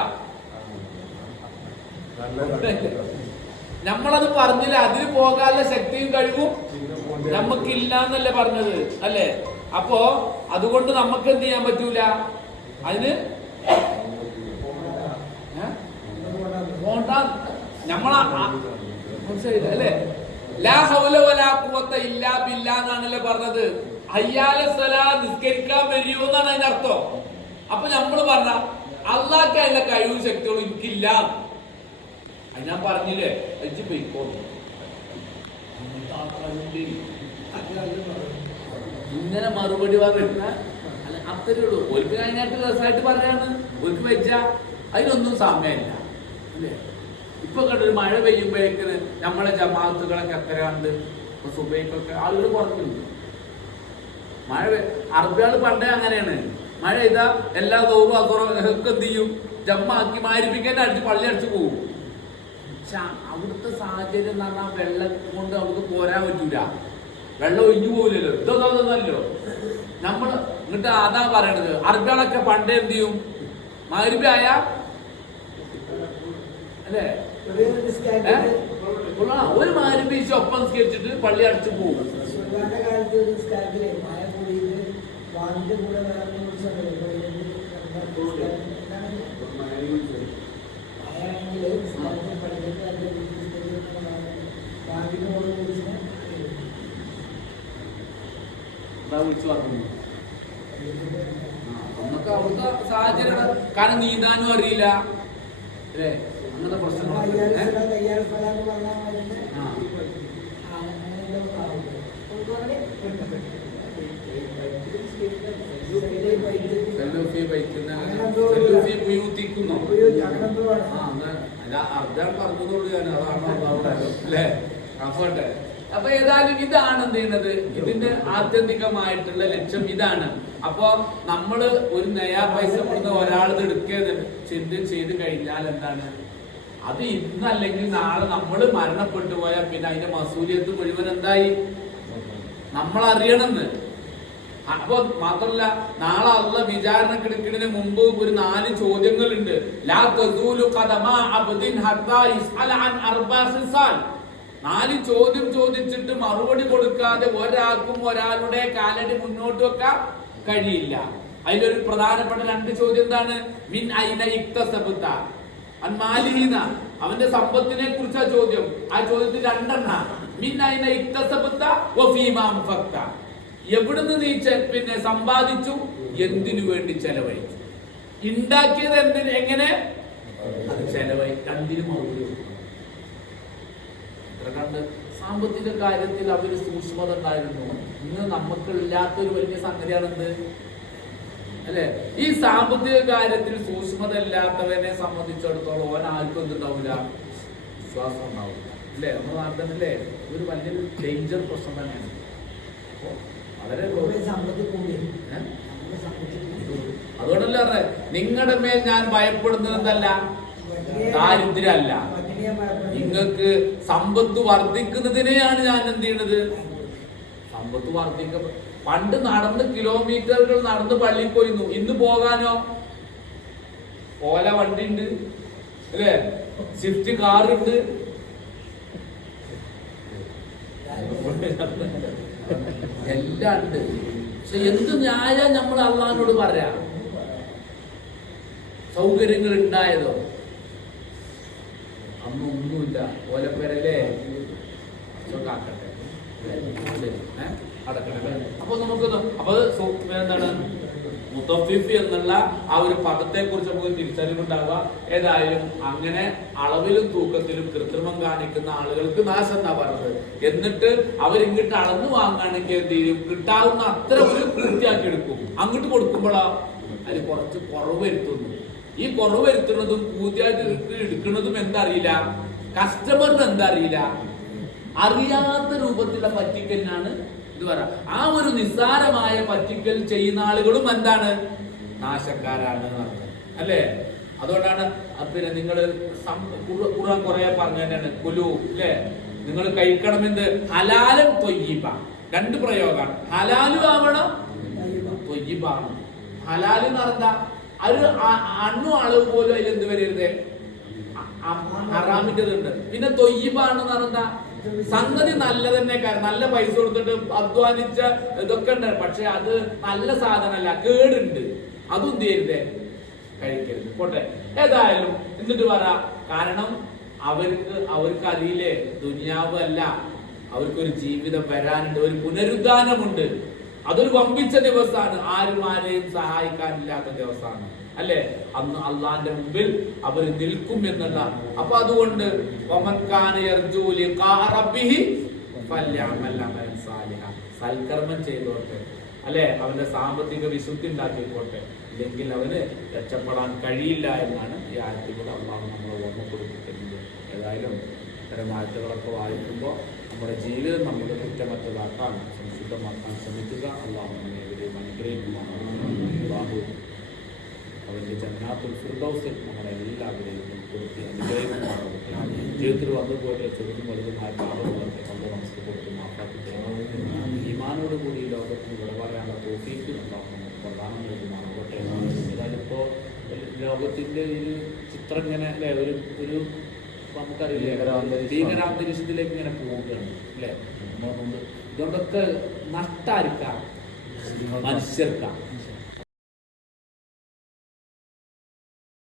നമ്മളത് പറഞ്ഞില്ല, അതിന് പോകാനുള്ള ശക്തിയും കഴിവും നമുക്കില്ല എന്നല്ലേ പറഞ്ഞത്, അല്ലേ? അപ്പോ അതുകൊണ്ട് നമുക്ക് എന്ത് ചെയ്യാൻ പറ്റൂല, അതിന് നമ്മളെ അല്ലേ? ലാ ഹൗല വലാ ഖുവത ഇല്ലാ ബില്ലാ എന്നാണല്ലേ പറഞ്ഞത്. ഹയ്യാല സ്വലാ, നിസ്കരിക്കാൻ വരിയോ എന്നാണ് അതിന്റെ അർത്ഥം. അപ്പൊ നമ്മള് പറഞ്ഞ അള്ളാഹ്ക്ക് അതിന്റെ കഴിവും ശക്തികളും എനിക്കില്ല. അത് ഞാൻ പറഞ്ഞില്ലേ, അജ്ജ് പോയിക്കോ. ഇങ്ങനെ മറുപടി പറഞ്ഞ അത്രേ ഉള്ളൂ. ഒരിക്കൽ കഴിഞ്ഞാട്ട് രസമായിട്ട് പറയാണ്, ഒരിക്കൽ വെച്ച അതിനൊന്നും സമയമില്ല, അല്ലേ? ഇപ്പൊ കണ്ടൊരു മഴ പെയ്യുമ്പോഴേക്കിന് നമ്മളെ ജമാഅത്തുകളൊക്കെ എത്ര കണ്ട് സുബൈക്കൊക്കെ ആളുകൾ കുറഞ്ഞിട്ടുണ്ട്. മഴ അറബികൾ പണ്ടേ അങ്ങനെയാണ്, മഴ ചെയ്താ എല്ലാ ദൗറും അസുറും ഒക്കെ എന്ത് ചെയ്യും, ജമ്മാക്കി മാരിപ്പിക്കാൻ അടിച്ച് പള്ളി അടിച്ചു പോകും. പക്ഷെ അവിടുത്തെ സാഹചര്യം എന്ന് പറഞ്ഞാൽ വെള്ളം കൊണ്ട് നമുക്ക് പോരാൻ പറ്റൂല, വെള്ളം ഒഴിഞ്ഞു പോകില്ലല്ലോ. ഇതൊന്നല്ലോ നമ്മൾ എന്നിട്ട് അതാ പറയണത്. അറബികളൊക്കെ പണ്ടേ എന്ത് ചെയ്യും, മാരിപ്പിയായ അല്ലേ ഒരു മാരിപ്പീശ് ഒപ്പം സ്കരിച്ചിട്ട് പള്ളി അടിച്ചു പോകും. നമുക്ക് അവിടുത്തെ സാഹചര്യം കാരണം നീന്താനും അറിയില്ല, അല്ലേ? അങ്ങനത്തെ പ്രശ്നങ്ങൾ പറഞ്ഞതോട് ഞാൻ അതാണ് അല്ലേ? അപ്പോട്ടെ. അപ്പൊ ഏതായാലും ഇതാണ് എന്ത് ചെയ്യുന്നത്, ഇതിന്റെ ആത്യന്തികമായിട്ടുള്ള ലക്ഷ്യം ഇതാണ്. അപ്പൊ നമ്മള് ഒരു നയാ പൈസ കൊടുത്ത ഒരാളത് എടുക്കുക ചെയ്ത് കഴിഞ്ഞാൽ എന്താണ്, അത് ഇന്നല്ലെങ്കിൽ നാളെ നമ്മൾ മരണപ്പെട്ടു പോയാൽ പിന്നെ അതിന്റെ മസൂലിയത്ത് മുഴുവൻ എന്തായി നമ്മൾ അറിയണമെന്ന്. അപ്പൊ മാത്രല്ല, നാളെ അള്ളാഹ് വിചാരണക്ക് എടുക്കുന്നതിന് മുമ്പ് ഒരു 4 ചോദ്യങ്ങളുണ്ട്. ലാ തസൂലു ഖദമാ അബ്ദിൻ ഹത്താ യസ്അല അൻ അർബഅ ഖിസാൽ. 4 ചോദ്യം ചോദിച്ചിട്ട് മറുപടി കൊടുക്കാതെ ഒരാൾക്കും ഒരാളുടെ കാലടി മുന്നോട്ട് വെക്കാൻ കഴിയില്ല. അതിലൊരു പ്രധാനപ്പെട്ട 2 ചോദ്യം എന്താണ്? മിൻ ഐന ഇക്തസബത അൻ മാലിഹിന, അവന്റെ സമ്പത്തിനെ കുറിച്ചാ ചോദ്യം. ആ ചോദ്യത്തിൽ 2 എണ്ണം. മിൻ ഐന ഇക്തസബത വഫീമാ അൻഫഖത, എവിടുന്ന് നീ പിന്നെ സമ്പാദിച്ചു, എന്തിനു വേണ്ടി ചെലവഴിച്ചു, ഉണ്ടാക്കിയത് എന്തിന്, എങ്ങനെ അത് ചെലവഴി, 2 മറുപടി. കണ്ട് സാമ്പത്തിക കാര്യത്തിൽ അവര് സൂക്ഷ്മത ഉണ്ടായിരുന്നു. ഇന്ന് നമുക്കില്ലാത്തൊരു വലിയ സംഗതിയാണെന്ത്, അല്ലെ? ഈ സാമ്പത്തിക കാര്യത്തിൽ സൂക്ഷ്മത ഇല്ലാത്തവനെ സംബന്ധിച്ചിടത്തോളം ഓൻ ആർക്കും എന്തുണ്ടാവില്ല, വിശ്വാസം ഉണ്ടാവില്ല, അല്ലേ? നമ്മുടെ നാട്ടിലല്ലേ ഒരു വലിയൊരു ഡേഞ്ചർ പ്രശ്നം തന്നെയാണ്. വളരെ അതുകൊണ്ടല്ലേ പറഞ്ഞേ നിങ്ങളുടെ മേൽ ഞാൻ ഭയപ്പെടുന്നത് എന്തല്ല ദാരിദ്ര്യമല്ല, നിങ്ങൾക്ക് സമ്പത്ത് വർദ്ധിക്കുന്നതിനെയാണ് ഞാൻ എന്ത് ചെയ്യണത്. സമ്പത്ത് വർദ്ധിക്ക പണ്ട് നടന്ന് കിലോമീറ്ററുകൾ നടന്ന് പള്ളിയിൽ പോയിരുന്നു. ഇന്ന് പോകാനോ ഓല വണ്ടി ഉണ്ട് അല്ലേ, സ്വിഫ്റ്റ് കാറുണ്ട്, എല്ലാം ഉണ്ട്. പക്ഷെ എന്ത് ന്യായം നമ്മൾ അള്ളാഹിനോട് പറയാ. സൗകര്യങ്ങൾ ഉണ്ടായതോ അന്നൊന്നുമില്ല. ഓലപ്പേരല്ലേ കാക്കട്ടെ അടക്കട്ടെ. അപ്പൊ നമുക്ക് അപ്പൊ എന്താണ് മുത്തഫിഫ് എന്നുള്ള ആ ഒരു പദത്തെ കുറിച്ച് നമുക്ക് തിരിച്ചറിവുണ്ടാവുക. ഏതായാലും അങ്ങനെ അളവിലും തൂക്കത്തിലും കൃത്രിമം കാണിക്കുന്ന ആളുകൾക്ക് നാശം എന്നാ പറഞ്ഞത്. എന്നിട്ട് അവരിങ്ങോട്ട് അളന്നു വാങ്ങുകയാണെങ്കിൽ എന്ത് ചെയ്യും, കിട്ടാവുന്ന അത്ര ഒരു പൂർത്തിയാക്കി എടുക്കും. അങ്ങോട്ട് കൊടുക്കുമ്പോഴാ അതിൽ കുറച്ച് കുറവ് വരുത്തുന്നു. ഈ കുറവ് വരുത്തുന്നതും പൂർത്തിയായിട്ട് എടുക്കുന്നതും എന്തറിയില്ല, കസ്റ്റമറിന് എന്തറിയില്ല, അറിയാത്ത രൂപത്തിലുള്ള പറ്റിക്കലിനാണ് ഇത് പറയാ. ആ ഒരു നിസ്സാരമായ പറ്റിക്കൽ ചെയ്യുന്ന ആളുകളും എന്താണ്, നാശക്കാരാണ് അല്ലേ. അതുകൊണ്ടാണ് പിന്നെ നിങ്ങൾ ഖുർആൻ കുറെ പറഞ്ഞു തന്നെയാണ് കുലു അല്ലേ, നിങ്ങൾ കഴിക്കണമെന്ന് ഹലാലും തൊയ്യിബ. രണ്ട് പ്രയോഗമാണ്. ഹലാലും ആവണം, തൊയ്യിബാണ്. ഹലാല് എന്ന് പറഞ്ഞാ ഒരു അണ്ണു അളവ് പോലും അതിൽ എന്ത് വരരുത്, ഹറാമിൻ്റെതുണ്ട്. പിന്നെ തൊയ്യിബാണെന്ന് പറഞ്ഞാ സംഗതി നല്ല തന്നെ, നല്ല പൈസ കൊടുത്തിട്ട് അധ്വാനിച്ച ഇതൊക്കെ ഉണ്ട്, പക്ഷെ അത് നല്ല സാധനമല്ല, കേടുണ്ട്. അതും ചെയ്യരുതേ, കഴിക്കരുത്. പോട്ടെ. ഏതായാലും എന്നിട്ട് പറ, കാരണം അവർക്ക് അറിയില്ലേ ദുനിയാവ് അല്ല, അവർക്കൊരു ജീവിതം വരാനുണ്ട്, ഒരു പുനരുദ്ധാനമുണ്ട്. അതൊരു വമ്പിച്ച ദിവസമാണ്, ആരും ആരെയും സഹായിക്കാനില്ലാത്ത ദിവസമാണ് അല്ലെ. അന്ന് അള്ളാന്റെ മുമ്പിൽ അവർ നിൽക്കും എന്നുള്ള. അപ്പൊ അതുകൊണ്ട് സൽക്കർമ്മം ചെയ്തോട്ടെ അല്ലെ, അവന്റെ സാമ്പത്തിക വിശുദ്ധി ഉണ്ടാക്കിക്കോട്ടെ, ഇല്ലെങ്കിൽ അവന് രക്ഷപ്പെടാൻ കഴിയില്ല എന്നാണ് ഈ ആയത്തിലൂടെ അള്ളാഹു നമ്മളെ ഓർമ്മപ്പെടുത്തിക്കുന്നത്. ഏതായാലും ഇത്തരം ആയത്തുകളൊക്കെ വായിക്കുമ്പോൾ നമ്മുടെ ജീവിതം നമുക്ക് കുറ്റമറ്റതാക്കാൻ സംശുദ്ധമാക്കാൻ ശ്രമിക്കുക. അള്ളാഹു നമ്മെ ഇവരെയും അനുഗ്രഹിക്കുമാണ്. അവന്റെ ജന്നാത്തുൽ ഫിർദൗസിൽ നമ്മളെ എല്ലാവരെയും ഉൾപ്പെടുത്തി അനുഗ്രഹിക്കുമാറാകട്ടെ. ജീവിതത്തിൽ വന്നുപോലെ ചെറുതും വലുതുമായ പാപങ്ങളൊക്കെ കൊണ്ട് നമുക്ക് കൊടുത്ത് മാറ്റാക്കി ഈമാനോടുകൂടി ലോകത്തിന് വിളവാറാനുള്ള തോഫീക്ക് ഉണ്ടാകുന്നു പ്രധാനം നൽകുമാറാകട്ടെ. ഏതായാലും ഇപ്പോൾ ലോകത്തിന്റെ ഒരു ചിത്രം ഇങ്ങനെ അല്ലെ, ഒരു നമുക്കറിയില്ലേ ഭീകരാന്തരീക്ഷത്തിലേക്ക് ഇങ്ങനെ പോവുകയാണ് അല്ലെ. ഇതുകൊണ്ടൊക്കെ നഷ്ടായിരിക്കാം മനുഷ്യർക്കാം.